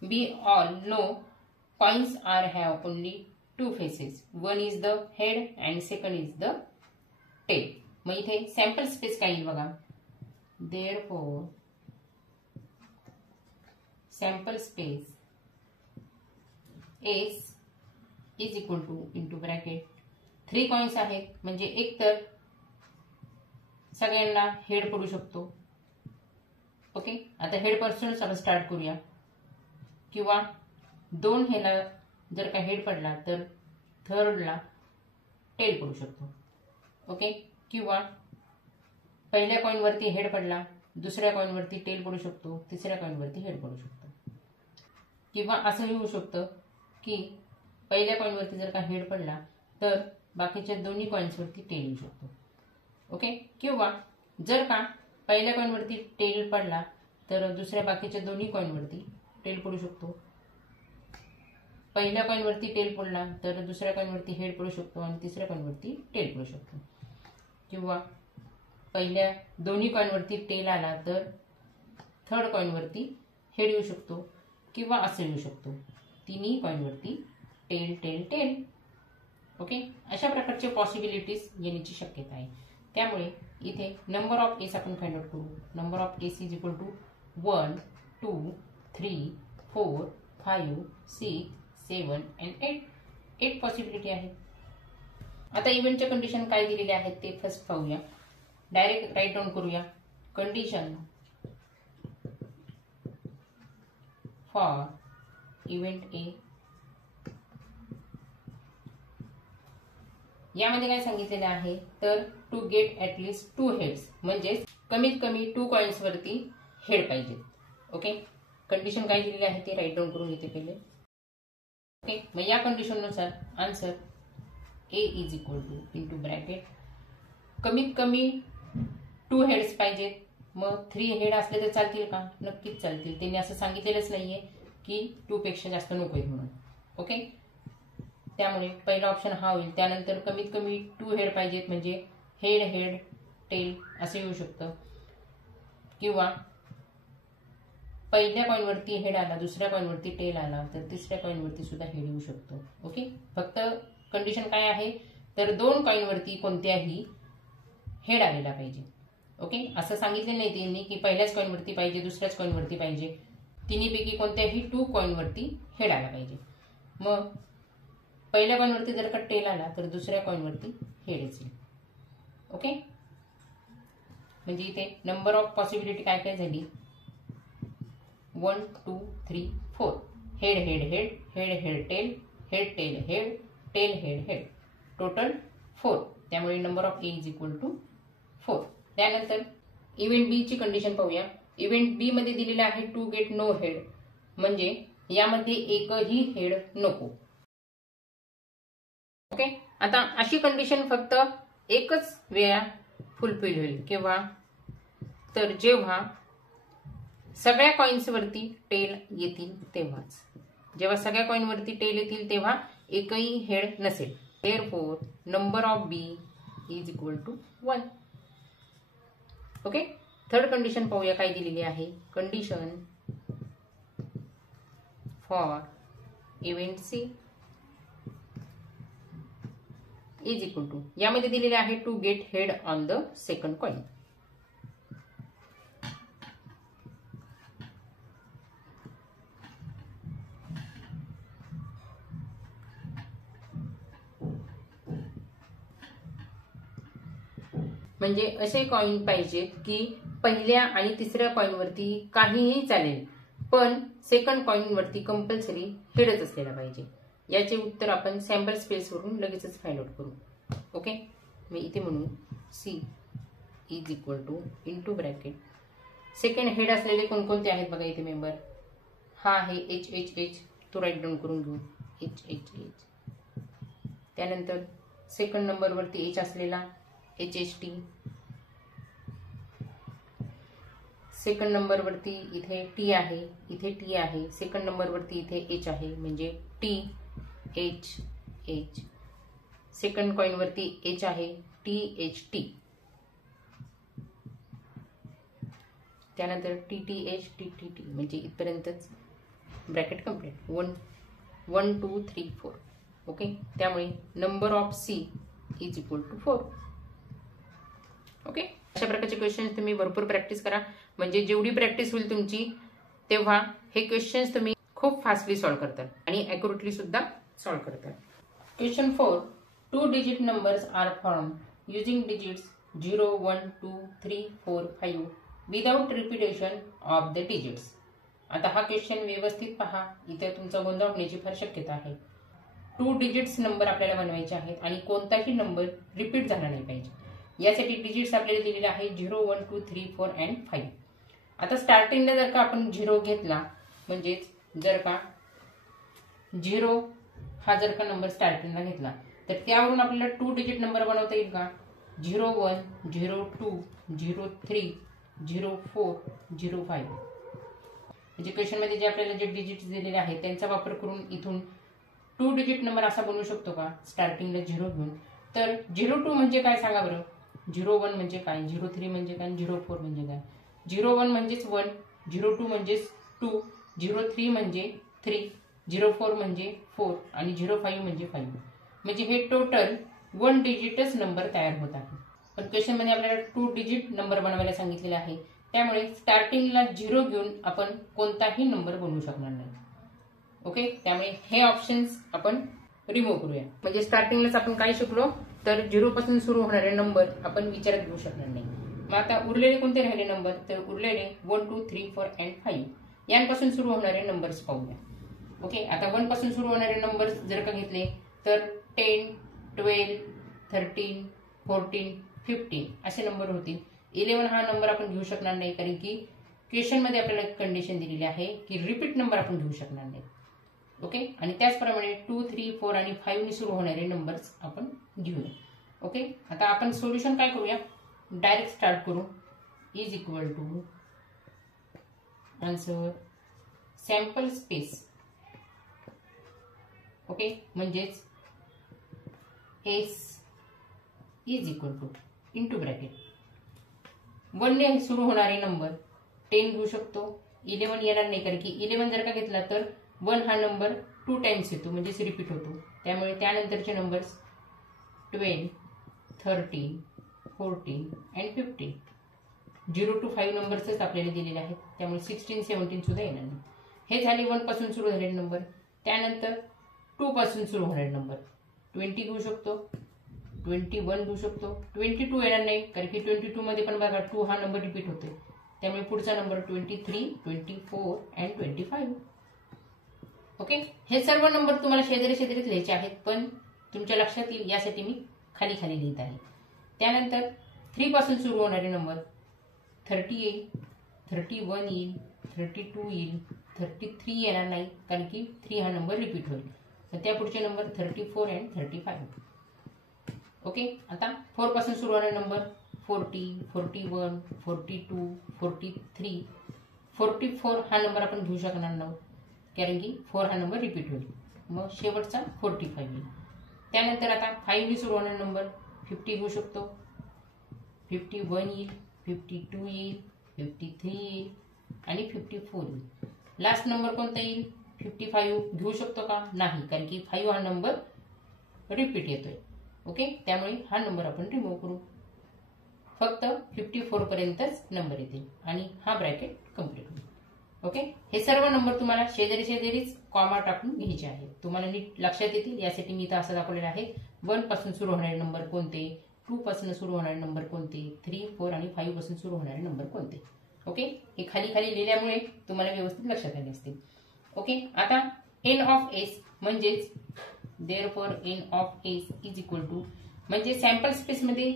We all know coins are have only 2 faces. One is the head and second is the tail. मग इथे sample space काय येईल बघा. Therefore sample space S is equal to into bracket 3 coins आहेत, म्हणजे एक तर सगळ्यांना हेड पडू शकतो. ओके, आता हेड पासूनच आपण स्टार्ट करूया. किंवा 2 हेला जर का हेड पडला तर थर्डला टेल पडू शकतो. ओके, किंवा पहिल्या कॉइन वरती हेड पडला, दुसऱ्या कॉइन वरती टेल पडू शकतो, तिसऱ्या कॉइन वरती हेड पडू शकतो. किंवा असंही होऊ शकतं की पहिल्या कॉइन वरती जर का हेड पडला तर बाकीच्या दोन्ही कॉइन्स वरती टेल येऊ शकतो. ओके, किंवा जर का पहिल्या कॉइन वरती टेल पडला तर दुसऱ्या बाकीच्या दोन्ही कॉइन वरती टेल पडू शकतो. पहिल्या कॉइन वरती टेल पडला तर दुसऱ्या कॉइन वरती हेड पडू शकतो आणि तिसऱ्या कॉइन वरती टेल पडू शकतो. किंवा पहिल्या दोन्ही कॉइन वरती टेल आला तर थर्ड कॉइन वरती हेड येऊ शकतो, किंवा असं येऊ शकतो तिन्ही कॉइन वरती टेल टेल टेल. ओके, अशा प्रकारचे पॉसिबिलिटीज येण्याची शक्यता आहे. त्यामुळे इथे नंबर ऑफ एस आपण फाइंड आउट करू. Number of S is equal to 1 2 3 4 5 6 7 and 8. 8 possibility आहे. आता इव्हेंटच्या कंडिशन काय दिलेले आहेत ते फर्स्ट पाहूया. डायरेक्ट राईट डाऊन करूया. कंडिशन फॉर इव्हेंट ए. यामध्ये काय सांगितलेलं आहे तर टू गेट ऍटलिस्ट 2 हेड्स, म्हणजे कमीत कमी 2 कॉइन्स वरती हेड पाहिजे. ओके, कंडिशन काय दिलेली आहे ते राईट डाऊन करून घेते पहिले. ओके, मग या कंडिशननुसार answer A is equal to into bracket कमीत कमी 2 हेड्स पाहिजेत. मग 3 हेड असले तर चालतील का? नक्कीच चालतील. त्यांनी असं सांगितलेलंच नाहीये की 2 पेक्षा जास्त नको आहेत म्हणून. ओके, त्यामुळे पहिला ऑप्शन हा होईल. त्यानंतर कमीत कमी 2 हेड पाहिजेत, म्हणजे हेड हेड टेल असं येऊ शकतं. किंवा पहिल्या कॉइन वरती हेड आला, दुसऱ्या कॉइन वरती टेल आला तर तिसऱ्या कॉइन वरती सुद्धा हेड येऊ शकतो. ओके, फक्त कंडिशन काय आहे तर 2 कॉइन वरती कोणत्याही हेड आलेला पाहिजे. ओके, असं सांगितलं नाही त्यांनी की पहिल्याच कॉईनवरती पाहिजे, दुसऱ्याच कॉईनवरती पाहिजे. तिन्हीपैकी कोणत्याही 2 कॉईनवरती हेड आला पाहिजे. मग पहिल्या कॉईनवरती जर का टेल आला तर दुसऱ्या कॉईनवरती हेड येईल. ओके, म्हणजे इथे नंबर ऑफ पॉसिबिलिटी काय काय झाली, 1 2 3 4. Head head head head head tail head tail head tail head head, total 4. त्यामुळे number of A is equal to 4. त्यानंतर इव्हेंट बी ची कंडिशन पाहूया. इव्हेंट बी मध्ये दिलेले आहे टू गेट नो हेड, म्हणजे यामध्ये एकही हेड नको. ओके, आता अशी कंडिशन फक्त एकच वेळा फुलफिल होईल. केव्हा, तर जेव्हा सगळ्या कॉइन्स वरती टेल येतील तेव्हाच. जेव्हा सगळ्या कॉइन वरती टेल येतील तेव्हा एकही हेड नसेल. Therefore number of B is equal to 1. Okay, third condition पाहूया काय दिलेली आहे. Condition for event C is equal to, यामध्ये दिलेले आहे to get head on the second coin. म्हणजे असे कॉइन पाहिजेत की पहिल्या आणि तिसऱ्या कॉइन वरती काहीही चालेल, पण सेकंड कॉइन वरती कंपल्सरी हेडच असलेला पाहिजे. याचे उत्तर आपण सॅम्पल स्पेस वरून लगेचच फाइंड आउट करू. ओके, मी इथे म्हणू C is equal to into bracket second head असलेले कोणकोणते आहेत बघा इथे मेंबर. हा आहे एच एच एच, तो राईट डाऊन करून घेऊ एच एच एच. त्यानंतर सेकंड नंबर वरती एच असलेला H H T. Second number वरती इथे टी आहे, इथे टी आहे. सेकंड नंबर वरती इथे एच आहे, म्हणजे T H H. Second coin वरती एच आहे, टी एच टी. त्यानंतर T T H T T T, म्हणजे इथपर्यंतच ब्रॅकेट कंप्लीट. 1 1 2 3 4. ओके, त्यामुळे number of C is equal to 4. Okay, अशा प्रकारचे क्वेश्चन्स तुम्ही भरपूर प्रॅक्टिस करा. म्हणजे जेवढी प्रॅक्टिस होईल तुमची तेव्हा हे क्वेश्चन्स तुम्ही खूप फास्टली सॉल्व्ह करतात आणि ॲक्युरेटली सुद्धा सॉल्व्ह करतात. Question 4. 2 digit numbers are form using digits 0 1 2 3 4 5 without repetition of the digits. आता हा क्वेश्चन व्यवस्थित पहा, इथे तुमचा गोंधळ होण्याची फार शक्यता आहे. 2 डिजिट्स नंबर आपल्याला बनवायचे आहेत आणि कोणताही नंबर रिपीट झाला नाही पाहिजे. यासाठी डिजिट्स आपल्याला दिलेले आहे 0 1 2 3 4 अँड 5. आता स्टार्टिंगला जर का आपण 0 घेतला, म्हणजेच जर का 0 हा जर का नंबर स्टार्टिंगला घेतला तर त्यावरून आपल्याला 2 डिजिट नंबर बनवता येईल का. 0 1 0 2 0 3 0 4 0 5. म्हणजे क्वेश्चन मध्ये जे आपल्याला जे डिजिट्स दिलेले आहेत त्यांचा वापर करून इथून 2 डिजिट नंबर असा बनवू शकतो का स्टार्टिंगला 0 घेऊन. तर 02 म्हणजे काय सांगा बरं. 01 म्हणजे काय, 03 म्हणजे काय, 04 म्हणजे काय. 01 म्हणजेच 1, 02 म्हणजेच 2, 03 म्हणजे 3, 04 म्हणजे 4 आणि 05 म्हणजे 5. म्हणजे हे टोटल 1 डिजिटच नंबर तयार होत आहे. पण क्वेश्चन मध्ये आपल्याला 2 डिजिट नंबर बनवायला सांगितलेले आहे, त्यामुळे स्टार्टिंगला 0 घेऊन आपण कोणताही नंबर बनवू शकणार नाही. ओके, त्यामुळे हे ऑप्शन्स आपण रिमूव्ह करूया. म्हणजे स्टार्टिंगलाच आपण काय शिकलो तर 0 पासून सुरू होणारे नंबर आपण विचारात घेऊ शकणार नाही. मग आता उरलेले कोणते राहिले नंबर, तर उरलेले 1 2 3 4 अँड 5 यांपासून सुरू होणारे नंबर्स पाहूया. ओके, आता 1 पासून सुरू होणारे नंबर्स जर का घेतले तर 10 12 13 14 15 असे नंबर होतील. 11 हा नंबर आपण घेऊ शकणार नाही, कारण की क्वेश्चन मध्ये आपल्याला कंडिशन दिलेली आहे की रिपीट नंबर आपण घेऊ शकणार नाही. ओके, आणि त्याचप्रमाणे 2 3 4 आणि 5 ने सुरू होणारे नंबर्स आपण घेऊया. ओके, आता आपण सोल्युशन काय करूया, डायरेक्ट स्टार्ट करू. Is equal to answer sample space. Okay, म्हणजेच S is equal to into bracket 1 ने सुरू होणारे नंबर 10 घेऊ शकतो. 11 येणार नाही, कारण की 11 जर का घेतला तर 1 हा नंबर 2 टाइम्स येतो, म्हणजेच रिपीट होतो. त्यामुळे त्यानंतरचे नंबर्स 12 13 14 अँड 15. 0 to 5 नंबर्सच आपल्याला दिलेले आहेत, त्यामुळे 16, 17 सुद्धा येणार नाही. हे झाले 1 पासून सुरू झालेले नंबर. त्यानंतर 2 पासून सुरू होणारे नंबर 20 घेऊ शकतो, 21 घेऊ शकतो. 22 येणार नाही, कारण की 22 मध्ये पण बघा 2 हा नंबर रिपीट होतोय, त्यामुळे पुढचा नंबर 23, 24 अँड 25. ओके, हे सर्व नंबर तुम्हाला शेजारी शेजारीच लिहायचे आहेत, पण तुमच्या लक्षात येईल यासाठी मी खाली खाली लिहित आहे. त्यानंतर 3 पासून सुरू होणारे नंबर 30 येईल, 31 येईल, 32 येईल, 33 येणार नाही, कारण की 3 हा नंबर रिपीट होईल. तर त्या पुढचे नंबर 34 अँड 35. ओके, आता 4 पासून सुरू होणारे नंबर 40, 41, 42, 43, 44 हा नंबर आपण घेऊ शकणार नाही, कारण की 4 हा नंबर रिपीट होईल. मग शेवटचा 45 येईल. त्यानंतर आता 5 सुरू होणारे नंबर 50 घेऊ शकतो, 51 येईल, 52 येईल, 53 येईल आणि 54 येईल. लास्ट नंबर कोणता येईल? 55 घेऊ शकतो का? नाही, कारण की 5 हा नंबर रिपीट येतोय. ओके, त्यामुळे हा नंबर आपण रिमूव्ह करू. फक्त 54 पर्यंतच नंबर येतील आणि हा ब्रॅकेट कंप्लीट होईल. ओके, हे सर्व नंबर तुम्हाला शेजारी शेजारीच कॉमा टाकून घ्यायचे आहेत. तुम्हाला नीट लक्षात येतील यासाठी मी इथं असं दाखवलेलं आहे. 1 पासून सुरू होणारे नंबर कोणते, 2 पासून सुरू होणारे नंबर कोणते, 3, 4 आणि 5 पासून सुरू होणारे नंबर कोणते. ओके, हे खाली खाली लिहिल्यामुळे तुम्हाला व्यवस्थित लक्षात आले असतील. ओके, आता n ऑफ s म्हणजेच therefore n of s is equal to म्हणजे सॅम्पल स्पेस मध्ये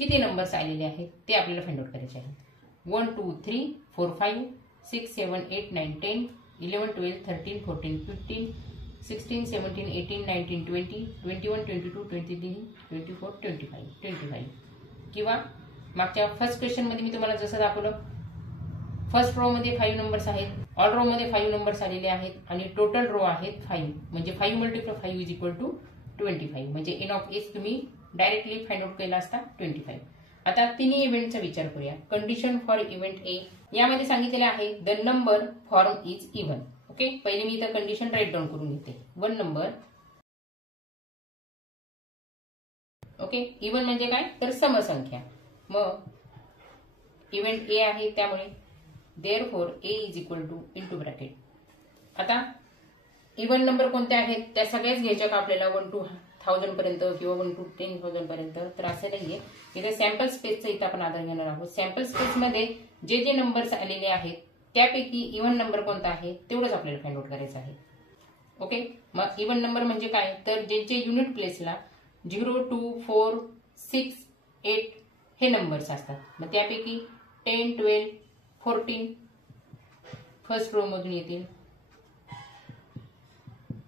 किती नंबर्स आलेले आहेत ते आपल्याला फाइंड आउट करायचे आहेत. 1 2 3 4 5 6 7 8 9 10 11 12 13 14 15 16 17 18 19 20 21 22 23 24 25 किंवा मागच्या फर्स्ट क्वेश्चन मध्ये मी तुम्हाला जसं दाखवलं, फर्स्ट रो मध्ये 5 नंबर्स आहेत, ऑल रो मध्ये 5 नंबर्स आलेले आहेत आणि टोटल रो आहेत 5, म्हणजे 5 × 5 इज इक्वल टू 25. म्हणजे n ऑफ s तुम्ही डायरेक्टली फाइंड आउट केला असता 25. आता तिन्ही इव्हेंटचा विचार करूया. कंडिशन फॉर इव्हेंट ए यामध्ये सांगितलेले आहे the number form is even. Okay, पहिले मी इथं कंडिशन राईट डाऊन करून घेते. 1 नंबर. ओके, इव्हन म्हणजे काय तर समसंख्या. मग इव्हेंट ए आहे त्यामुळे therefore A is equal to into bracket. आता इव्हन नंबर कोणते आहेत त्या सगळ्याच घ्यायच्या का आपल्याला 1 to 1000 पर्यंत किंवा 1 to 10,000 पर्यंत, तर असं नाहीये. इथे सॅम्पल स्पेसचा इथं आपण आधार घेणार आहोत. सॅम्पल स्पेस मध्ये जे जे नंबर्स आलेले आहेत त्यापैकी इव्हन नंबर कोणता आहे तेवढंच आपल्याला फाइंड आउट करायचं आहे. ओके, मग इव्हन नंबर म्हणजे काय तर जे जे युनिट प्लेसला 0 2 4 6 8 हे नंबर्स असतात. मग त्यापैकी 10 12 14 फर्स्ट रो मधून येतील,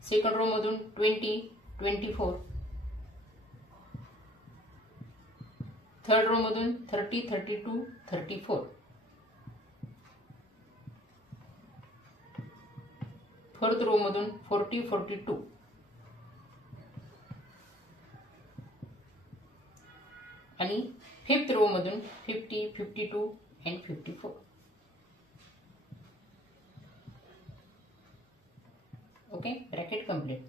सेकंड रो मधून 20 24, थर्ड रो मधून 30 32 34, फोर्थ रो मधून 40 42 आणि फिफ्थ रो मधून 50 52 and 54. Okay, bracket complete.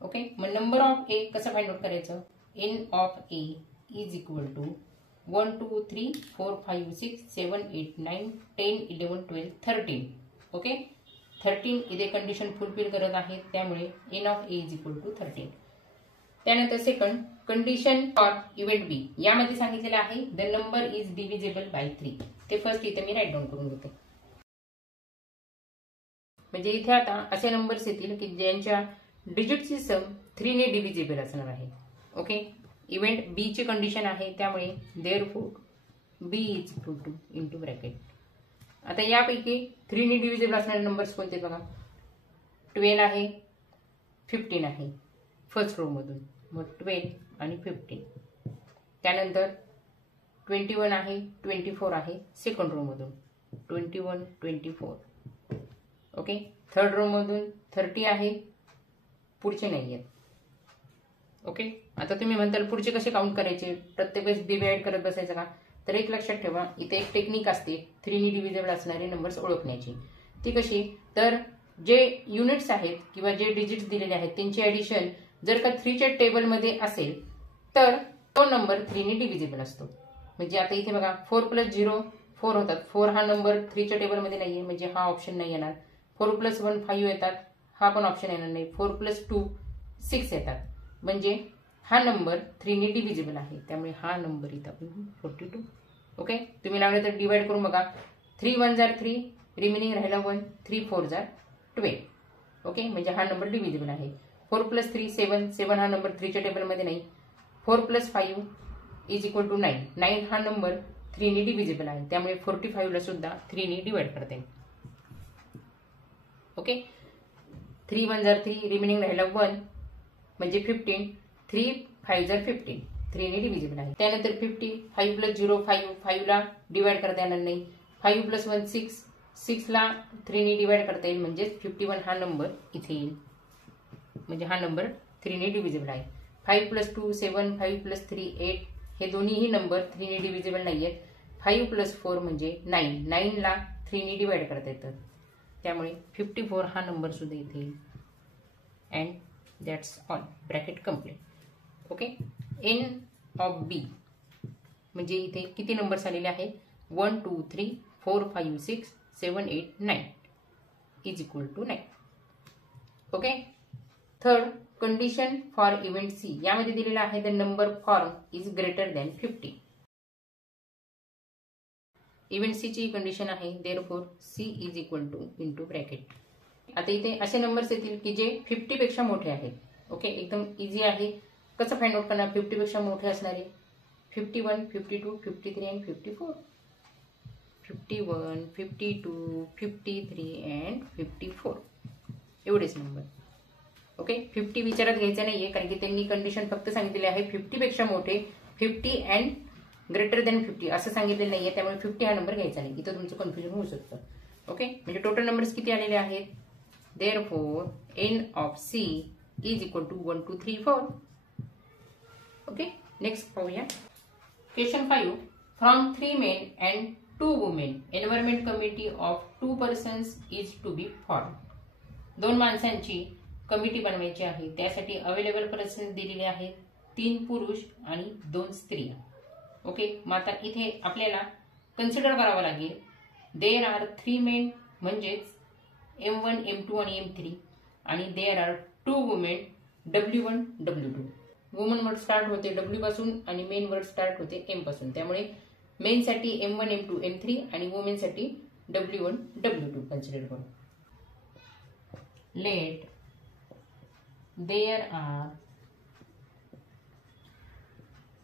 Okay, मग नंबर ऑफ ए कसं फाइंड आउट करायचं? n of A is equal to 1 2 3 4 5 6 7 8 9 10 11 12 13. Okay, 13 इथे कंडिशन फुलफिल करत आहे त्यामुळे n of A is equal to 13. त्यानंतर second condition for event B यामध्ये सांगितलेलं आहे the number is divisible by 3. ते फर्स्ट इथे मी राईट डाऊन करून घेते. म्हणजे इथे आता असे नंबर्स येतील की ज्यांच्या डिजिटची सम 3 ने डिव्हिजिबल असणार आहे. ओके, इव्हेंट बी ची कंडिशन आहे त्यामुळे therefore B is equal to into bracket. आता यापैकी 3 ने डिव्हिजिबल असणारे नंबर्स कोणते बघा, 12 आहे, 15 आहे फर्स्ट रो मधून, मग 12 आणि 15. त्यानंतर 21 आहे, 24 आहे सेकंड रो मधून, 21 24. ओके, थर्ड रो मधून 30 आहे, पुढचे नाही आहेत. ओके, आता तुम्ही म्हणताल पुढचे कसे काउंट करायचे, प्रत्येक वेळेस डिवाइड करत बसायचं का? तर एक लक्षात ठेवा, इथे एक टेक्निक असते 3 ने डिव्हिजिबल असणारे नंबर्स ओळखण्याची. ती कशी तर जे युनिट्स आहेत किंवा जे डिजिट्स दिलेले आहेत त्यांची ऍडिशन जर का 3 च्या टेबलमध्ये असेल तर तो नंबर 3 ने डिव्हिजिबल असतो. म्हणजे आता इथे बघा 4 + 0 4 होतात. 4 हा नंबर 3च्या टेबलमध्ये नाहीये म्हणजे हा ऑप्शन नाही येणार. 4 + 1 5 येतात, हा पण ऑप्शन येणार नाही. 4 + 2 6 येतात म्हणजे हा नंबर 3 ने डिव्हिजिबल आहे. त्यामुळे हा नंबर इथं आपण 42. ओके, तुम्ही लागले तर डिवाइड करून बघा. 3 × 1 = 3, रिमेनिंग राहिला 1, 3 × 4 = 12. ओके, म्हणजे हा नंबर डिव्हिजिबल आहे. 4 + 3 7, 7 हा नंबर 3च्या टेबलमध्ये नाही. 4 + 5 = 9, 9 हा नंबर 3 ने डिव्हिजिबल आहे. त्यामुळे 45 ला सुद्धा 3 ने डिवाइड करता येईल. ओके, 3 × 1 = 3, रिमेनिंग राहिला 1 म्हणजे 15, 3 × 5 = 15, 3 ने डिव्हिजिबल आहे. त्यानंतर 50, 5 + 0 5, 5 ला डिवाइड करता येणार नाही. 5 + 1 6, 6 ला 3 ने डिवाइड करता येईल म्हणजे 51 हा नंबर इथे येईल. म्हणजे हा नंबर 3 ने डिव्हिजिबल आहे. 5 + 2 7, 5 + 3 8, हे दोन्हीही नंबर 3 ने डिव्हिजिबल नाहीयेत. 5 + 4 म्हणजे 9, 9 ला 3 ने डिवाइड करता येतं. त्यामुळे 54 हा नंबर सुद्धा इथे येईल. And that's all. Bracket complete. Okay, N of B म्हणजे इथे किती नंबर्स आलेले आहेत? 1 2 3 4 5 6 7 8 9 = 9. Okay, third condition for event C यामध्ये दिलेला आहे the number form is greater than 50. Event C ची कंडिशन आहे देअरफॉर सी = इंटू ब्रॅकेट. आता इथे असे नंबर्स येतील की जे 50 पेक्षा मोठे आहेत. ओके, एकदम इझी आहे. कसं फाइंड आउट करणार 50 पेक्षा मोठे असणारे? 51, 52, 53 अँड 54. 51, 52, 53 अँड 54 एवढेच नंबर. ओके, 50 विचारात घ्यायचं नाहीये कारण की त्यांनी कंडिशन फक्त सांगितलेली आहे 50 पेक्षा मोठे, 50 अँड ग्रेटर दॅन 50 असं सांगितलेलं नाहीये. त्यामुळे 50 हा नंबर घ्यायचा नाही. इथं तुमचं कन्फ्युजन होऊ शकतं. ओके, म्हणजे टोटल नंबर्स किती आलेले आहेत? Therefore N of C = 1 2 3 4. Okay, next पाहूया. Question 5. From 3 men and 2 women, environment committee of 2 persons is to be form. 2 माणसांची कमिटी बनवायची आहे. त्यासाठी अवेलेबल पर्सन दिलेले आहेत 3 पुरुष आणि 2 स्त्रिया. ओके, मग आता इथे आपल्याला कन्सिडर करावं लागेल देअर आर 3 men म्हणजेच M1, M2 आणि M3 आणि there are 2 women W1, W2. Woman word start होते W पासून आणि मेन वर्ड स्टार्ट होते M पासून. त्यामुळे मेन साठी M1, M2, M3 आणि वुमेन साठी W1, W2 कन्सिडर करू. Let there are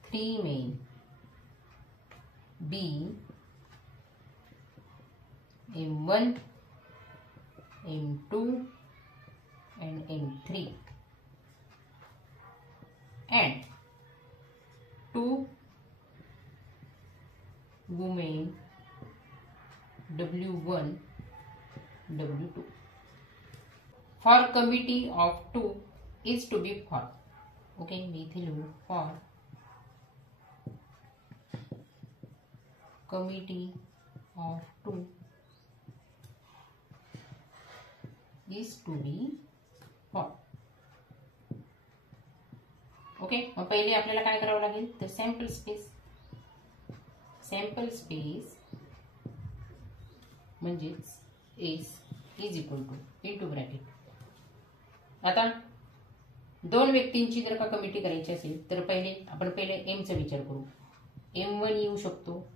3 men be M1, M2 and M3 and 2 women W1, W2. For committee of 2 is to be formed. Okay, मी इथे लिहू for committee of 2 is to be formed. Okay, मग पहिले आपल्याला काय करावं लागेल तर सॅम्पल स्पेस म्हणजेच एस = इंटू ब्रॅकेट. आता 2 व्यक्तींची जर का कमिटी करायची असेल तर आपण पहिले एमचा विचार करू. M1 येऊ शकतो,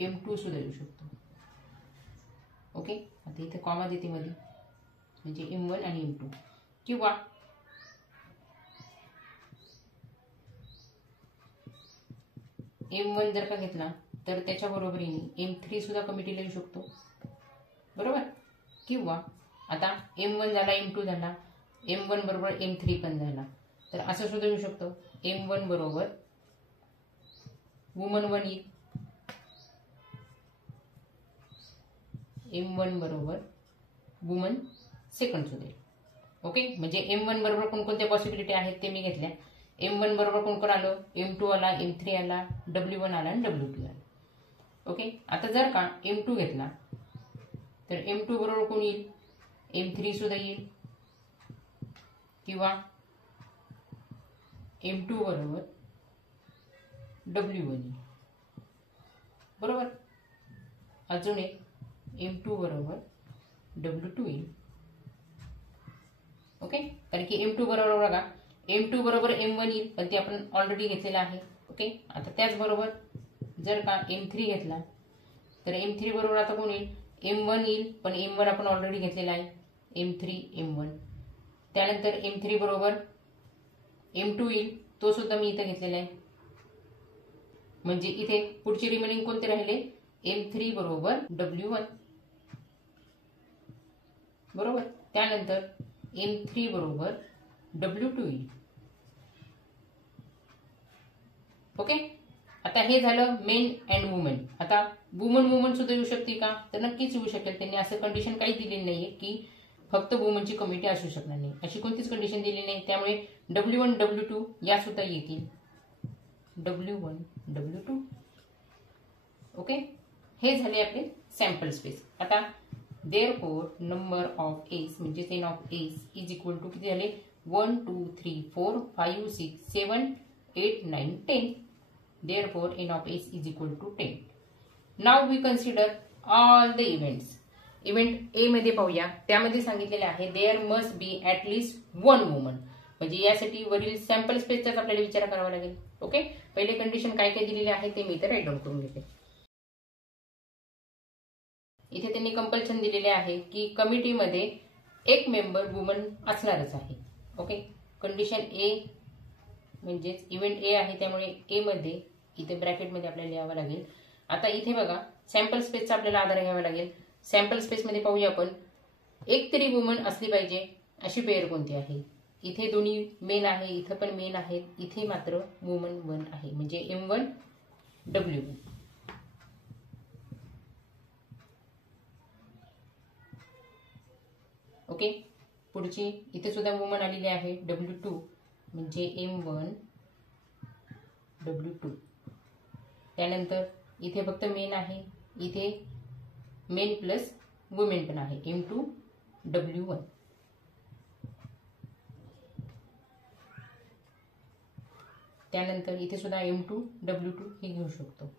M2 सुद्धा येऊ शकतो. ओके, आता इथे कॉमा देते मध्ये म्हणजे M1 आणि M2 किंवा M1 जर का घेतला तर त्याच्या बरोबरीने M3 सुद्धा कमिटीला येऊ शकतो. बरोबर, किंवा आता M1 झाला, M2 झाला, M1 बरोबर M3 पण झाला तर असं सुद्धा येऊ शकतो. M1 बरोबर वुमन 1 येईल, M1 बरोबर वुमन सेकंड सुद्धा येईल. ओके, म्हणजे M1 बरोबर कोणकोणत्या पॉसिबिलिटी आहेत ते मी घेतल्या. M1 बरोबर कोण आलं? M2 आला, M3 आला, W1 आला आणि W2 आला. ओके, आता जर का M2 घेतला तर M2 बरोबर कोण येईल? M3 सुद्धा येईल किंवा M2 बरोबर W1 येईल. बरोबर. अजून एक M2 बरोबर W2 येईल. ओके, कारण की M2 बरोबर बघा M2 बरोबर M1 येईल, पण ते आपण ऑलरेडी घेतलेलं आहे. ओके, आता त्याचबरोबर जर का M3 घेतला तर M3 बरोबर आता कोण येईल, M1 येईल, पण M1 आपण ऑलरेडी घेतलेला आहे. M3 M1. त्यानंतर M3 बरोबर M2 येईल, तो सुद्धा मी इथे घेतलेला आहे. म्हणजे इथे पुढचे रिमेनिंग कोणते राहिले, M3 बरोबर W1 बरोबर. त्यानंतर M3 बरोबर W2 येईल. ओके, आता हे झालं मेन अँड वुमन. आता वुमन सुद्धा येऊ शकते का, तर नक्कीच येऊ शकेल. त्यांनी असं कंडिशन काही दिलेली नाहीये की फक्त वुमनची कमिटी असू शकणार नाही, अशी कोणतीच कंडिशन दिली नाही. त्यामुळे W1 W2 या सुद्धा येतील. W1 W2. ओके, हे झाले आपले सॅम्पल स्पेस. आता देअरफॉर नंबर ऑफ एस म्हणजे n of S is equal to किती झाले, 1 2 3 4 5 6 7 8 9 10. Therefore n of s is equal to 10. Now we consider all the events. Event A मध्ये पाहूया. त्यामध्ये सांगितलेले आहे there must be at least one woman. म्हणजे यासाठी वरील सॅम्पल स्पेसचाच आपल्याला विचार करावा लागेल. ओके, पहिले कंडिशन काय काय दिलेली आहे ते मी इथे राईट डाऊन करून घेते. इथे त्यांनी कंपल्शन दिलेले आहे की कमिटीमध्ये एक मेंबर वुमन असणारच आहे. ओके, कंडिशन ए म्हणजेच इव्हेंट ए आहे, त्यामुळे ए मध्ये इथे ब्रॅकेटमध्ये आपल्याला लिहावं लागेल. आता इथे बघा सॅम्पल स्पेसचा आपल्याला आधार घ्यावा लागेल. सॅम्पल स्पेसमध्ये पाहूया आपण, एक तरी वुमन असली पाहिजे अशी पेअर कोणती आहे. इथे दोन्ही मेन आहे, इथं पण मेन आहेत, इथे मात्र वुमन 1 आहे, म्हणजे M1 W1. ओके, पुढची इथे सुद्धा वुमन आलेली आहे W2, म्हणजे M1 W2. त्यानंतर इथे फक्त मेन आहे, इथे मेन प्लस वुमेन पण आहे, M2 W1. त्यानंतर इथे सुद्धा M2 W2 हे घेऊ शकतो.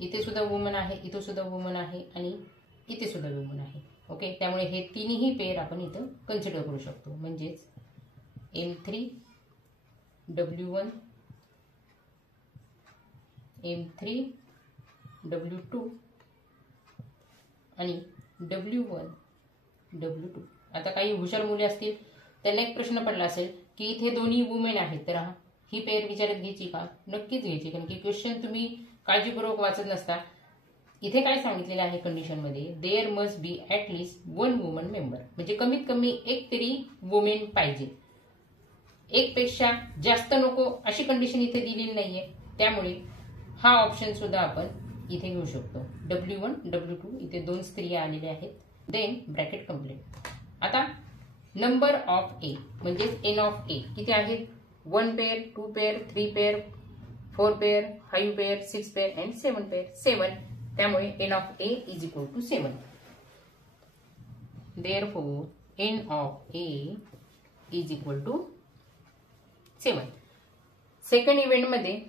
इथे सुद्धा वुमन आहे, इथे सुद्धा वुमन आहे आणि इथे सुद्धा वुमन आहे. ओके, त्यामुळे हे तिन्ही पेअर आपण इथं कन्सिडर करू शकतो. म्हणजेच M3 W1 M3 W2 आणि W1 W2. आता काही हुशार मुले असतील त्यांना एक प्रश्न पडला असेल की इथे दोन्ही वुमेन आहेत, तर ही पेअर विचारात घ्यायची का. नक्कीच घ्यायची, कारण की क्वेश्चन तुम्ही काळजीपूर्वक वाचत नसता. इथे काय सांगितलेलं आहे कंडिशनमध्ये, there must be at least one woman member. म्हणजे कमीत कमी एक तरी वुमेन पाहिजे, एक पेक्षा जास्त नको अशी कंडिशन इथे दिलेली नाहीये. त्यामुळे हा ऑप्शन सुद्धा आपण इथे घेऊ शकतो. W1 W2 इथे दोन स्त्रिया आलेल्या आहेत. Then bracket complete. आता नंबर ऑफ ए म्हणजे n ऑफ ए किती आहेत, 1 pair 2 pair 3 pair 4 pair 5 pair 6 pair and 7 pair 7. त्यामुळे n of A is equal to 7. Therefore n of A is equal to 7. Second इव्हेंटमध्ये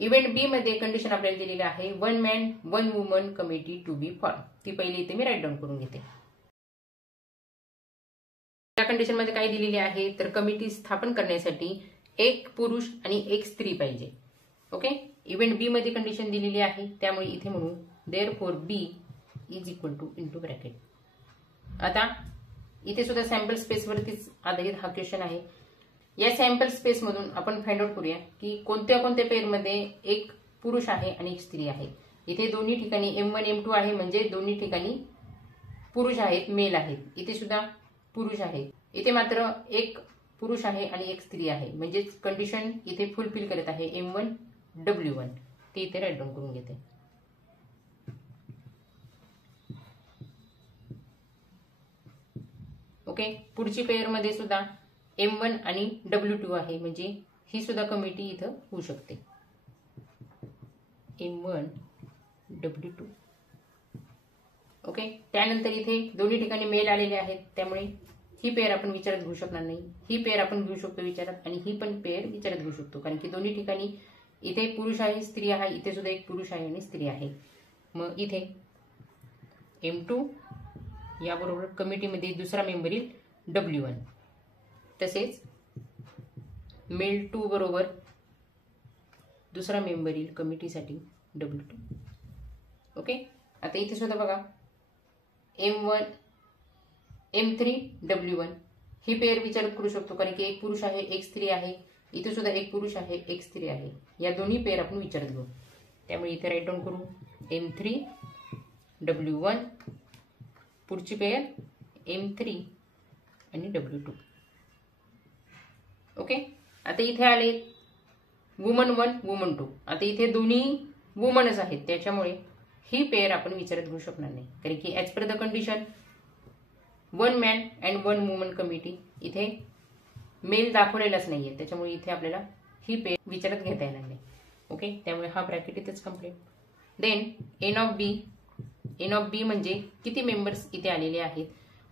event B मध्ये condition आपल्याला दिलेली आहे, 1 man 1 woman committee to be form. ती पहिली इथे मी write down करून घेते. या कंडिशन मध्ये काय दिलेली आहे, तर कमिटी स्थापन करण्यासाठी एक पुरुष आणि एक स्त्री पाहिजे. ओके, इव्हेंट बी मध्ये कंडिशन दिलेली आहे, त्यामुळे इथे म्हणू therefore B is equal to into bracket. आता इथे सुद्धा सॅम्पल स्पेस वरतीच आधारित हा क्वेश्चन आहे. या सॅम्पल स्पेस मधून आपण फाइंड आउट करूया की कोणत्या कोणत्या पेअर मध्ये एक पुरुष आहे आणि एक स्त्री आहे. इथे दोन्ही ठिकाणी M1 M2 आहे, म्हणजे दोन्ही ठिकाणी पुरुष आहेत, मेल आहेत. इथे सुद्धा पुरुष आहे, इथे मात्र एक पुरुष आहे आणि एक स्त्री आहे, म्हणजे कंडिशन इथे फुलफिल करत आहे M1 W1. ते इथे राईट डाऊन करून घेते. ओके, पुढची पेअर मध्ये सुद्धा M1 आणि W2 आहे, म्हणजे ही सुद्धा कमिटी इथं होऊ शकते, M1 W2. ओके, त्यानंतर इथे दोन्ही ठिकाणी मेल आलेले आहेत, त्यामुळे ही पेअर आपण विचारात घेऊ शकणार नाही, ही पेअर आपण घेऊ शकतो विचारात, आणि ही पण पेअर विचारात घेऊ शकतो, कारण की दोन्ही ठिकाणी इथे पुरुष आहे स्त्री आहे, इथे सुद्धा एक पुरुष आहे आणि स्त्री आहे. मग इथे M2 याबरोबर कमिटीमध्ये दुसरा मेंबर येईल W1, तसेच मेल 2 बरोबर दुसरा मेंबर येईल कमिटीसाठी W2. ओके. आता इथे सुद्धा बघा M1 M3 W1 ही पेअर विचारात करू शकतो, कारण की एक पुरुष आहे एक स्त्री आहे, इथे सुद्धा एक पुरुष आहे एक स्त्री आहे, या दोन्ही पेअर आपण विचारात घेऊ. त्यामुळे इथे राईट डाऊन करू M3 W1, पुढची पेअर M3 आणि W2. ओके. आता इथे आले वुमन 1 वुमन 2. आता इथे दोन्ही वुमनच आहेत, त्याच्यामुळे ही पेअर आपण विचारात घेऊ शकणार नाही, कारण की as per the condition 1 man and 1 woman committee, इथे मेल दाखवलेलाच नाहीये, त्याच्यामुळे इथे आपल्याला ही पेअर विचारात घेता येणार नाही. ओके. त्यामुळे हा ब्रॅकेट इथेच complete. Then N of B म्हणजे किती मेंबर्स इथे आलेले आहेत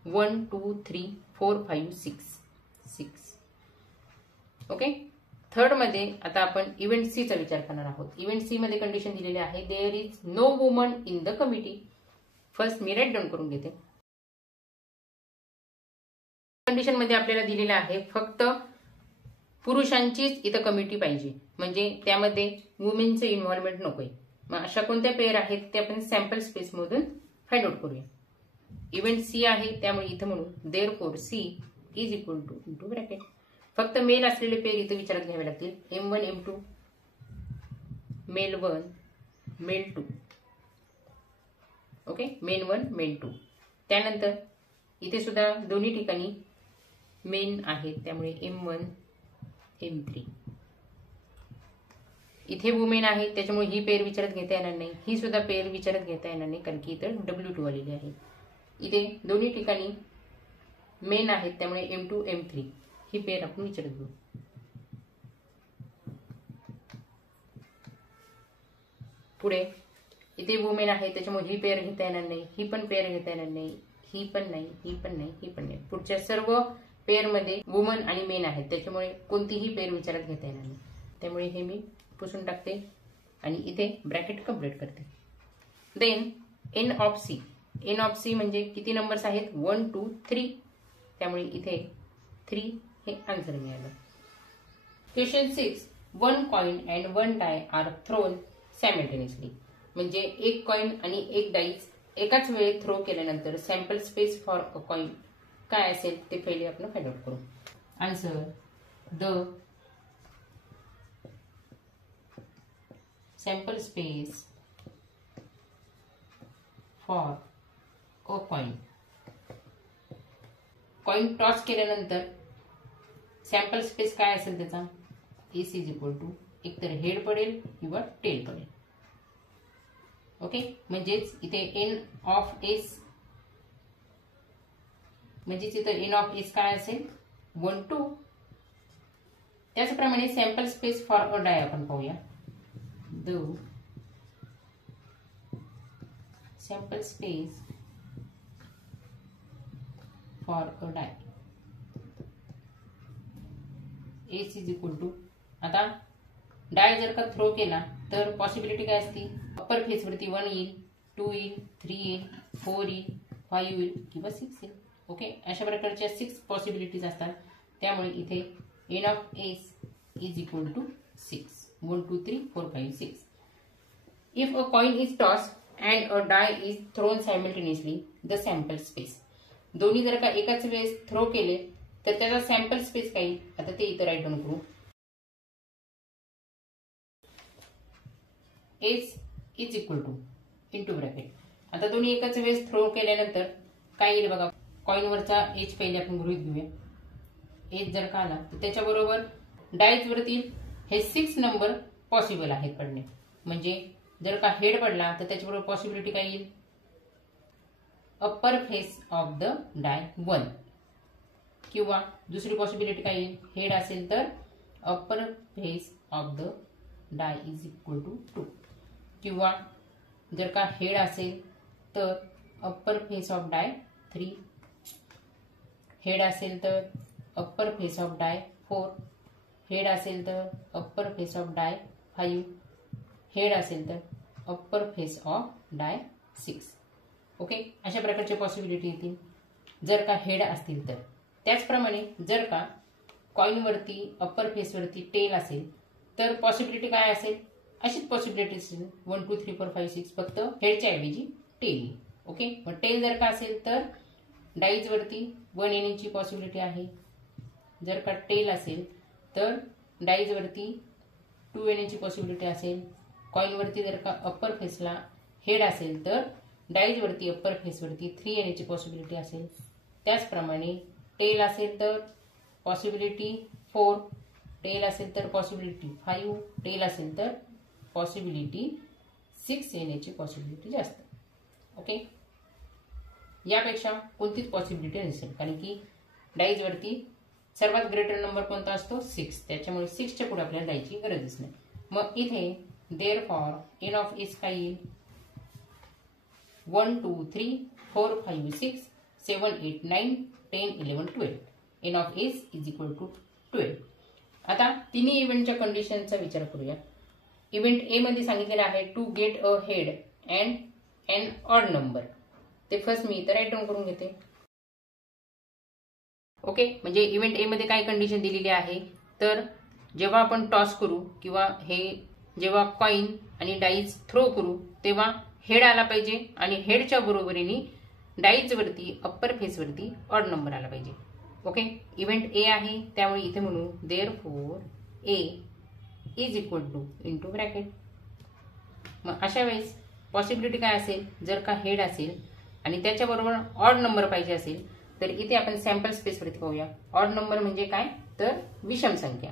1 2 3 4 5 6. ओके. थर्ड मध्ये आता आपण इव्हेंट सी चा विचार करणार आहोत. इव्हेंट सी मध्ये कंडिशन दिलेली आहे there is no woman in the committee. First मी राईट डाऊन करून घेते. कंडिशन मध्ये आपल्याला दिलेलं आहे फक्त पुरुषांचीच इथं कमिटी पाहिजे, म्हणजे त्यामध्ये वुमेनचं इन्व्हॉल्वमेंट नकोय. मग अशा कोणत्या पेअर आहेत ते आपण सॅम्पल स्पेस मधून फाइंड आउट करूया. इव्हेंट सी आहे त्यामुळे इथं म्हणू therefore C is equal to into bracket. फक्त मेल असलेले पेअर इथे विचारात घ्यावे लागतील. M1 M2 male 1 male 2. Okay. Men 1 men 2. त्यानंतर इथे सुद्धा दोन्ही ठिकाणी मेन आहेत त्यामुळे M1 M3. इथे वुमेन आहे त्याच्यामुळे ही पेअर विचारात घेता येणार नाही, ही सुद्धा पेअर विचारात घेता येणार नाही, कारण की इथं W2 आलेली आहे. इथे दोन्ही ठिकाणी मेन आहेत त्यामुळे M2 M3 ही पेअर आपण विचारत घेऊ. पुढे इथे वुमेन आहे त्याच्यामुळे ही पेअर घेता येणार नाही, ही पण पेअर घेता येणार नाही, ही पण नाही, ही पण नाही, ही पण नाही. पुढच्या सर्व पेअर मध्ये वुमन आणि मेन आहेत त्याच्यामुळे कोणतीही पेअर विचारात घेता येणार नाही. त्यामुळे हे मी पुसून टाकते आणि इथे ब्रॅकेट कंप्लीट करते. देन एन ऑफ सी म्हणजे किती नंबर्स आहेत 1 2 3. त्यामुळे इथे 3 हे आन्सर मिळालं. Question 6 1 coin and 1 die are thrown simultaneously. म्हणजे एक कॉइन आणि एक डाईज एकाच वेळी थ्रो केल्यानंतर sample space for a coin काय असेल ते पहिले आपण फाइंड आउट करू. Answer the sample space for a coin. Coin toss केल्यानंतर सॅम्पल स्पेस काय असेल त्याचा एस इज इक्वल टू एकतर हेड पडेल किंवा टेल पडेल. ओके. म्हणजेच इथे एन ऑफ एस म्हणजेच इथे एन ऑफ एस काय असेल 1 2. त्याचप्रमाणे sample space for a die आपण पाहूया. The sample space for a die S is equal to. आता डाय जर का थ्रो केला तर पॉसिबिलिटी काय असती अप्पर फेस वरती 1 येईल 2 येईल 3 येईल 4 येईल 5 येईल किंवा 6 येईल. ओके. अशा प्रकारच्या 6 पॉसिबिलिटीज असतात. त्यामुळे इथे N of S is equal to 6 1 2 3 4 5 6. If a coin is toss and a die is thrown simultaneously the sample space. दोन्ही जर का एकाच वेळेस थ्रो केले तर त्याचा सॅम्पल स्पेस काय. आता ते इथे राईट डाऊन करू. S is equal to into bracket. आता दोन्ही एकाच वेळेस थ्रो केल्यानंतर काय येईल बघा. कॉइनवरचा एज पहिले आपण गृहीत घेऊया. एज जर का आला तर त्याच्याबरोबर डायज वरती हे 6 नंबर पॉसिबल आहेत पडणे. म्हणजे जर का हेड पडला तर त्याच्याबरोबर पॉसिबिलिटी काय येईल upper face of the die 1. किंवा दुसरी पॉसिबिलिटी काय येईल हेड असेल तर upper face of the die is equal to 2. किंवा जर का हेड असेल तर upper face of die 3. Head असेल तर upper face of die 4, head असेल तर upper face of die 5, head असेल तर upper face of die 6. Okay, अशा प्रकारचे पॉसिबिलिटी येतील जर का हेड असतील तर. त्याचप्रमाणे जर का कॉईनवरती अप्पर फेसवरती टेल असेल तर पॉसिबिलिटी काय असेल, अशीच पॉसिबिलिटी असेल 1 2 3 4 5 6, फक्त हेडच्या ऐवजी टेल. ओके, मग टेल जर का असेल तर डाईजवरती 1 येण्याची पॉसिबिलिटी आहे. जर का टेल असेल तर डाईजवरती 2 येण्याची पॉसिबिलिटी असेल. कॉईनवरती जर का अप्पर फेसला हेड असेल तर डाईजवरती अप्पर फेसवरती 3 येण्याची पॉसिबिलिटी असेल. त्याचप्रमाणे टेल असेल तर पॉसिबिलिटी 4, टेल असेल तर पॉसिबिलिटी 5, टेल असेल तर पॉसिबिलिटी 6 येण्याची पॉसिबिलिटी जास्त. ओके, यापेक्षा कोणतीच पॉसिबिलिटी नसेल, कारण की डाईजवरती सर्वात ग्रेटर नंबर कोणता असतो 6, त्याच्यामुळे 6च्या पुढे आपल्याला डाईची गरजच नाही. मग इथे देअरफॉर एन ऑफ एस काय येईल, 1 2 3 4 5 6 7 8 9 10 11 12. N of S is equal to 12. आता तिन्ही इव्हेंटच्या कंडिशनचा विचार करूया. इव्हेंट ए मध्ये सांगितलेलं आहे to get a head and an odd number. ते फर्स्ट मी इथं राईट डाऊन करून घेते. ओके, म्हणजे इव्हेंट ए मध्ये काय कंडिशन दिलेली आहे, तर जेव्हा आपण टॉस करू किंवा हे जेव्हा कॉइन आणि डाईज थ्रो करू तेव्हा हेड आला पाहिजे आणि हेडच्या बरोबरीने डाईजवरती अप्पर फेसवरती ऑड नंबर आला पाहिजे. ओके, इव्हेंट ए आहे त्यामुळे इथे म्हणू therefore A is equal to into bracket. मग अशा वेळेस पॉसिबिलिटी काय असेल, जर का हेड असेल आणि त्याच्याबरोबर ऑड नंबर पाहिजे असेल तर इथे आपण सॅम्पल स्पेसवरती पाहूया. ऑड नंबर म्हणजे काय, तर विषम संख्या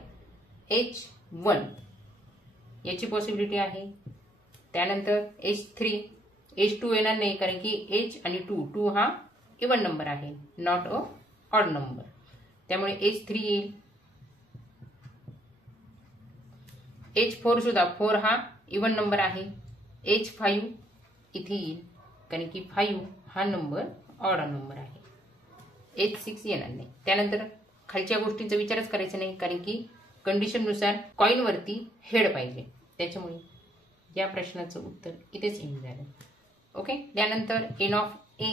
H1 याची पॉसिबिलिटी आहे. त्यानंतर H3, H2 येणार नाही कारण की H आणि 2 हा इवन नंबर आहे, नॉट अ ऑड नंबर, त्यामुळे H3 येईल. H4 सुद्धा 4 हा इवन नंबर आहे. H5 इथे येईल कारण की 5 हा नंबर ऑड नंबर आहे. H6 येणार नाही. त्यानंतर खालच्या गोष्टींचा विचारच करायचा नाही कारण की कंडिशननुसार कॉईनवरती हेड पाहिजे, त्याच्यामुळे या प्रश्नाचं उत्तर इथेच येऊन झालं. ओके, त्यानंतर N of A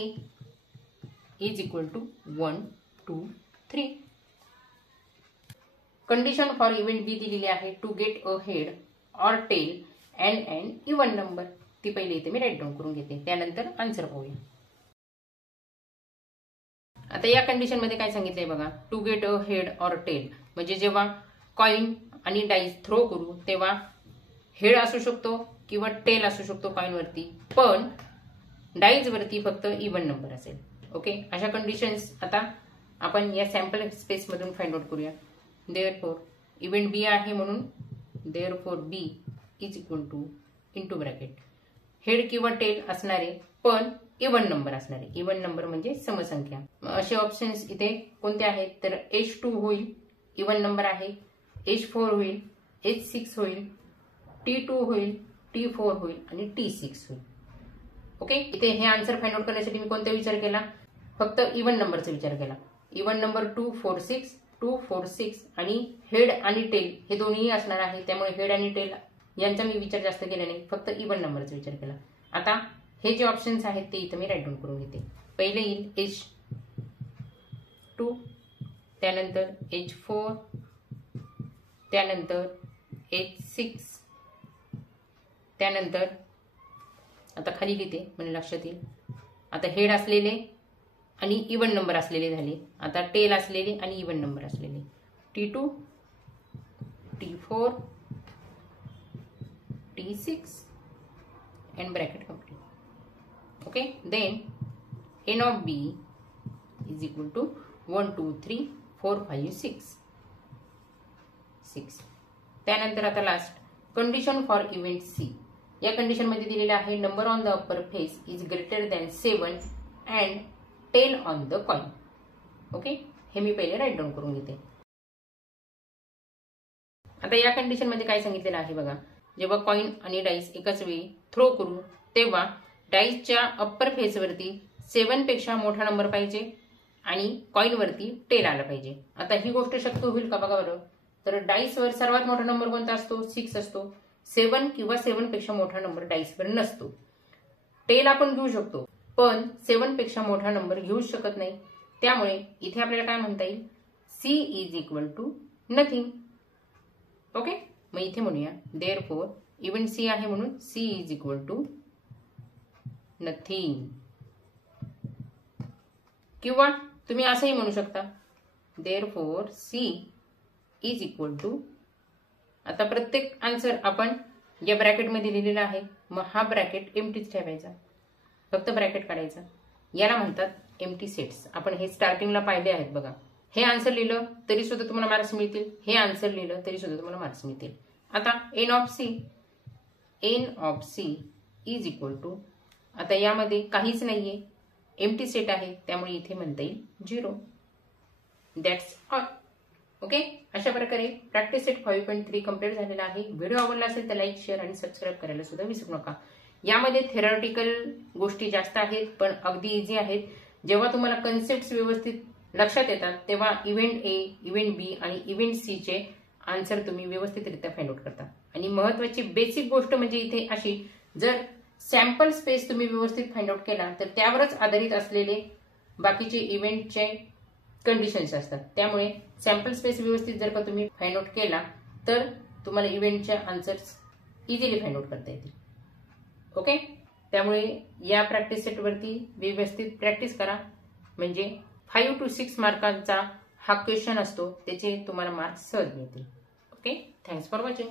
is equal to 1 2 3. Condition for event B दिलेली आहे to get a head or tail and N even number. ती पहिले इथे मी राईट डाऊन करून घेते, त्यानंतर आन्सर पाहूया. आता या कंडिशन मध्ये काय सांगितलंय बघा, to get a head or tail म्हणजे जेव्हा कॉइन आणि डाईज थ्रो करू तेव्हा हेड असू शकतो किंवा टेल असू शकतो कॉइनवरती, पण डाईज वरती फक्त इवन नंबर असेल. ओके, अशा कंडिशन्स आता आपण या सॅम्पल स्पेस मधून फाइंड आउट करूया. देअरफॉर इव्हेंट बी आहे म्हणून therefore B is equal to into bracket head किंवा टेल असणारे पण इवन नंबर असणारे. इवन नंबर म्हणजे समसंख्या. असे ऑप्शन्स इथे कोणते आहेत, तर H2 होईल, इवन नंबर आहे. H4 होईल, H6 होईल, T2 होईल, T4 होईल आणि T6 होईल. ओके, इथे हे आन्सर फाइंड आउट करण्यासाठी मी कोणता विचार केला, फक्त इवन नंबरचा विचार केला. इवन नंबर 2 4 6 2 4 6 आणि हेड आणि टेल हे दोन्ही असणार आहे, त्यामुळे हेड आणि टेल यांचा मी विचार जास्त केला नाही, फक्त इवन नंबरचा विचार केला. आता हे जे ऑप्शन्स आहेत ते इथं मी राईट डाऊन करून घेते. पहिले येईल H2, त्यानंतर H4, त्यानंतर H6, त्यानंतर आता खाली लिहिते म्हणजे लक्षात येईल. आता हेड असलेले आणि इवन नंबर असलेले झाले. आता टेल असलेले आणि इवन नंबर असलेले T2, T4, T6 and bracket complete. Okay, then n of b is equal to 1 2 3 4 5 6. त्यानंतर आता last condition for event C. या कंडिशन मध्ये दिलेले आहे number on the upper face is greater than 7 and 10 on the coin. Okay, हे मी पहिले right down करून घेते. आता या कंडिशन मध्ये काय सांगितलेलं आहे बघा, जेव्हा कॉइन आणि डाईस एकाच वेळी थ्रो करू तेव्हा डाईसच्या अप्पर फेसवरती 7 पेक्षा मोठा नंबर पाहिजे आणि कॉईनवरती टेल आला पाहिजे. आता ही गोष्ट शक्य होईल का बघा बरं. तर डाईसवर सर्वात मोठा नंबर कोणता असतो? 6 असतो. 7 किंवा 7 पेक्षा मोठा नंबर डाईसवर नसतो. टेल आपण घेऊ शकतो पण 7 पेक्षा मोठा नंबर घेऊ शकत नाही. त्यामुळे इथे आपल्याला काय म्हणता येईल? C is equal to nothing. Okay, मग इथे म्हणूया देअरफॉर इव्हन C आहे म्हणून C is equal to nothing. किंवा तुम्ही असंही म्हणू शकता therefore C is equal to, आता प्रत्येक आन्सर आपण या ब्रॅकेटमध्ये लिहिलेला आहे, मग हा ब्रॅकेट एम्प्टीच ठेवायचा, फक्त ब्रॅकेट काढायचा. याला म्हणतात एम्प्टी सेट्स. आपण हे स्टार्टिंगला पाहिले आहेत बघा. हे आन्सर लिहिलं तरी सुद्धा तुम्हाला मार्क्स मिळतील, हे आन्सर लिहिलं तरी सुद्धा तुम्हाला मार्क्स मिळतील. आता N of C is equal to, आता यामध्ये काहीच नाहीये, एम्प्टी सेट आहे, त्यामुळे इथे म्हणता येईल 0. That's all. ओके, अशा प्रकारे प्रॅक्टिस सेट 5.3 कंप्लीट झालेला आहे. व्हिडिओ आवडला असेल तर लाईक, शेअर आणि सबस्क्राईब करायला सुद्धा विसरू नका. यामध्ये थेरॉटिकल गोष्टी जास्त आहेत पण अगदी इझी आहेत. जेव्हा तुम्हाला कन्सेप्ट व्यवस्थित लक्षात येतात तेव्हा इव्हेंट ए, इव्हेंट बी आणि इव्हेंट सी चे आन्सर तुम्ही व्यवस्थितरित्या फाइंड आउट करता. आणि महत्वाची बेसिक गोष्ट म्हणजे इथे अशी, जर सॅम्पल स्पेस तुम्ही व्यवस्थित फाइंड आउट केला तर त्यावरच आधारित असलेले बाकीचे इव्हेंटचे कंडिशन्स असतात. त्यामुळे सॅम्पल स्पेस व्यवस्थित जर का तुम्ही फाइंड आउट केला तर तुम्हाला इव्हेंटचे आन्सर्स इझिली फाइंड आउट करता येतील. ओके, त्यामुळे या प्रॅक्टिस सेटवरती व्यवस्थित प्रॅक्टिस करा, म्हणजे 5 to 6 मार्कांचा हा क्वेश्चन असतो, त्याचे तुम्हाला मार्क्स सहज मिळतील. Okay, thanks for watching.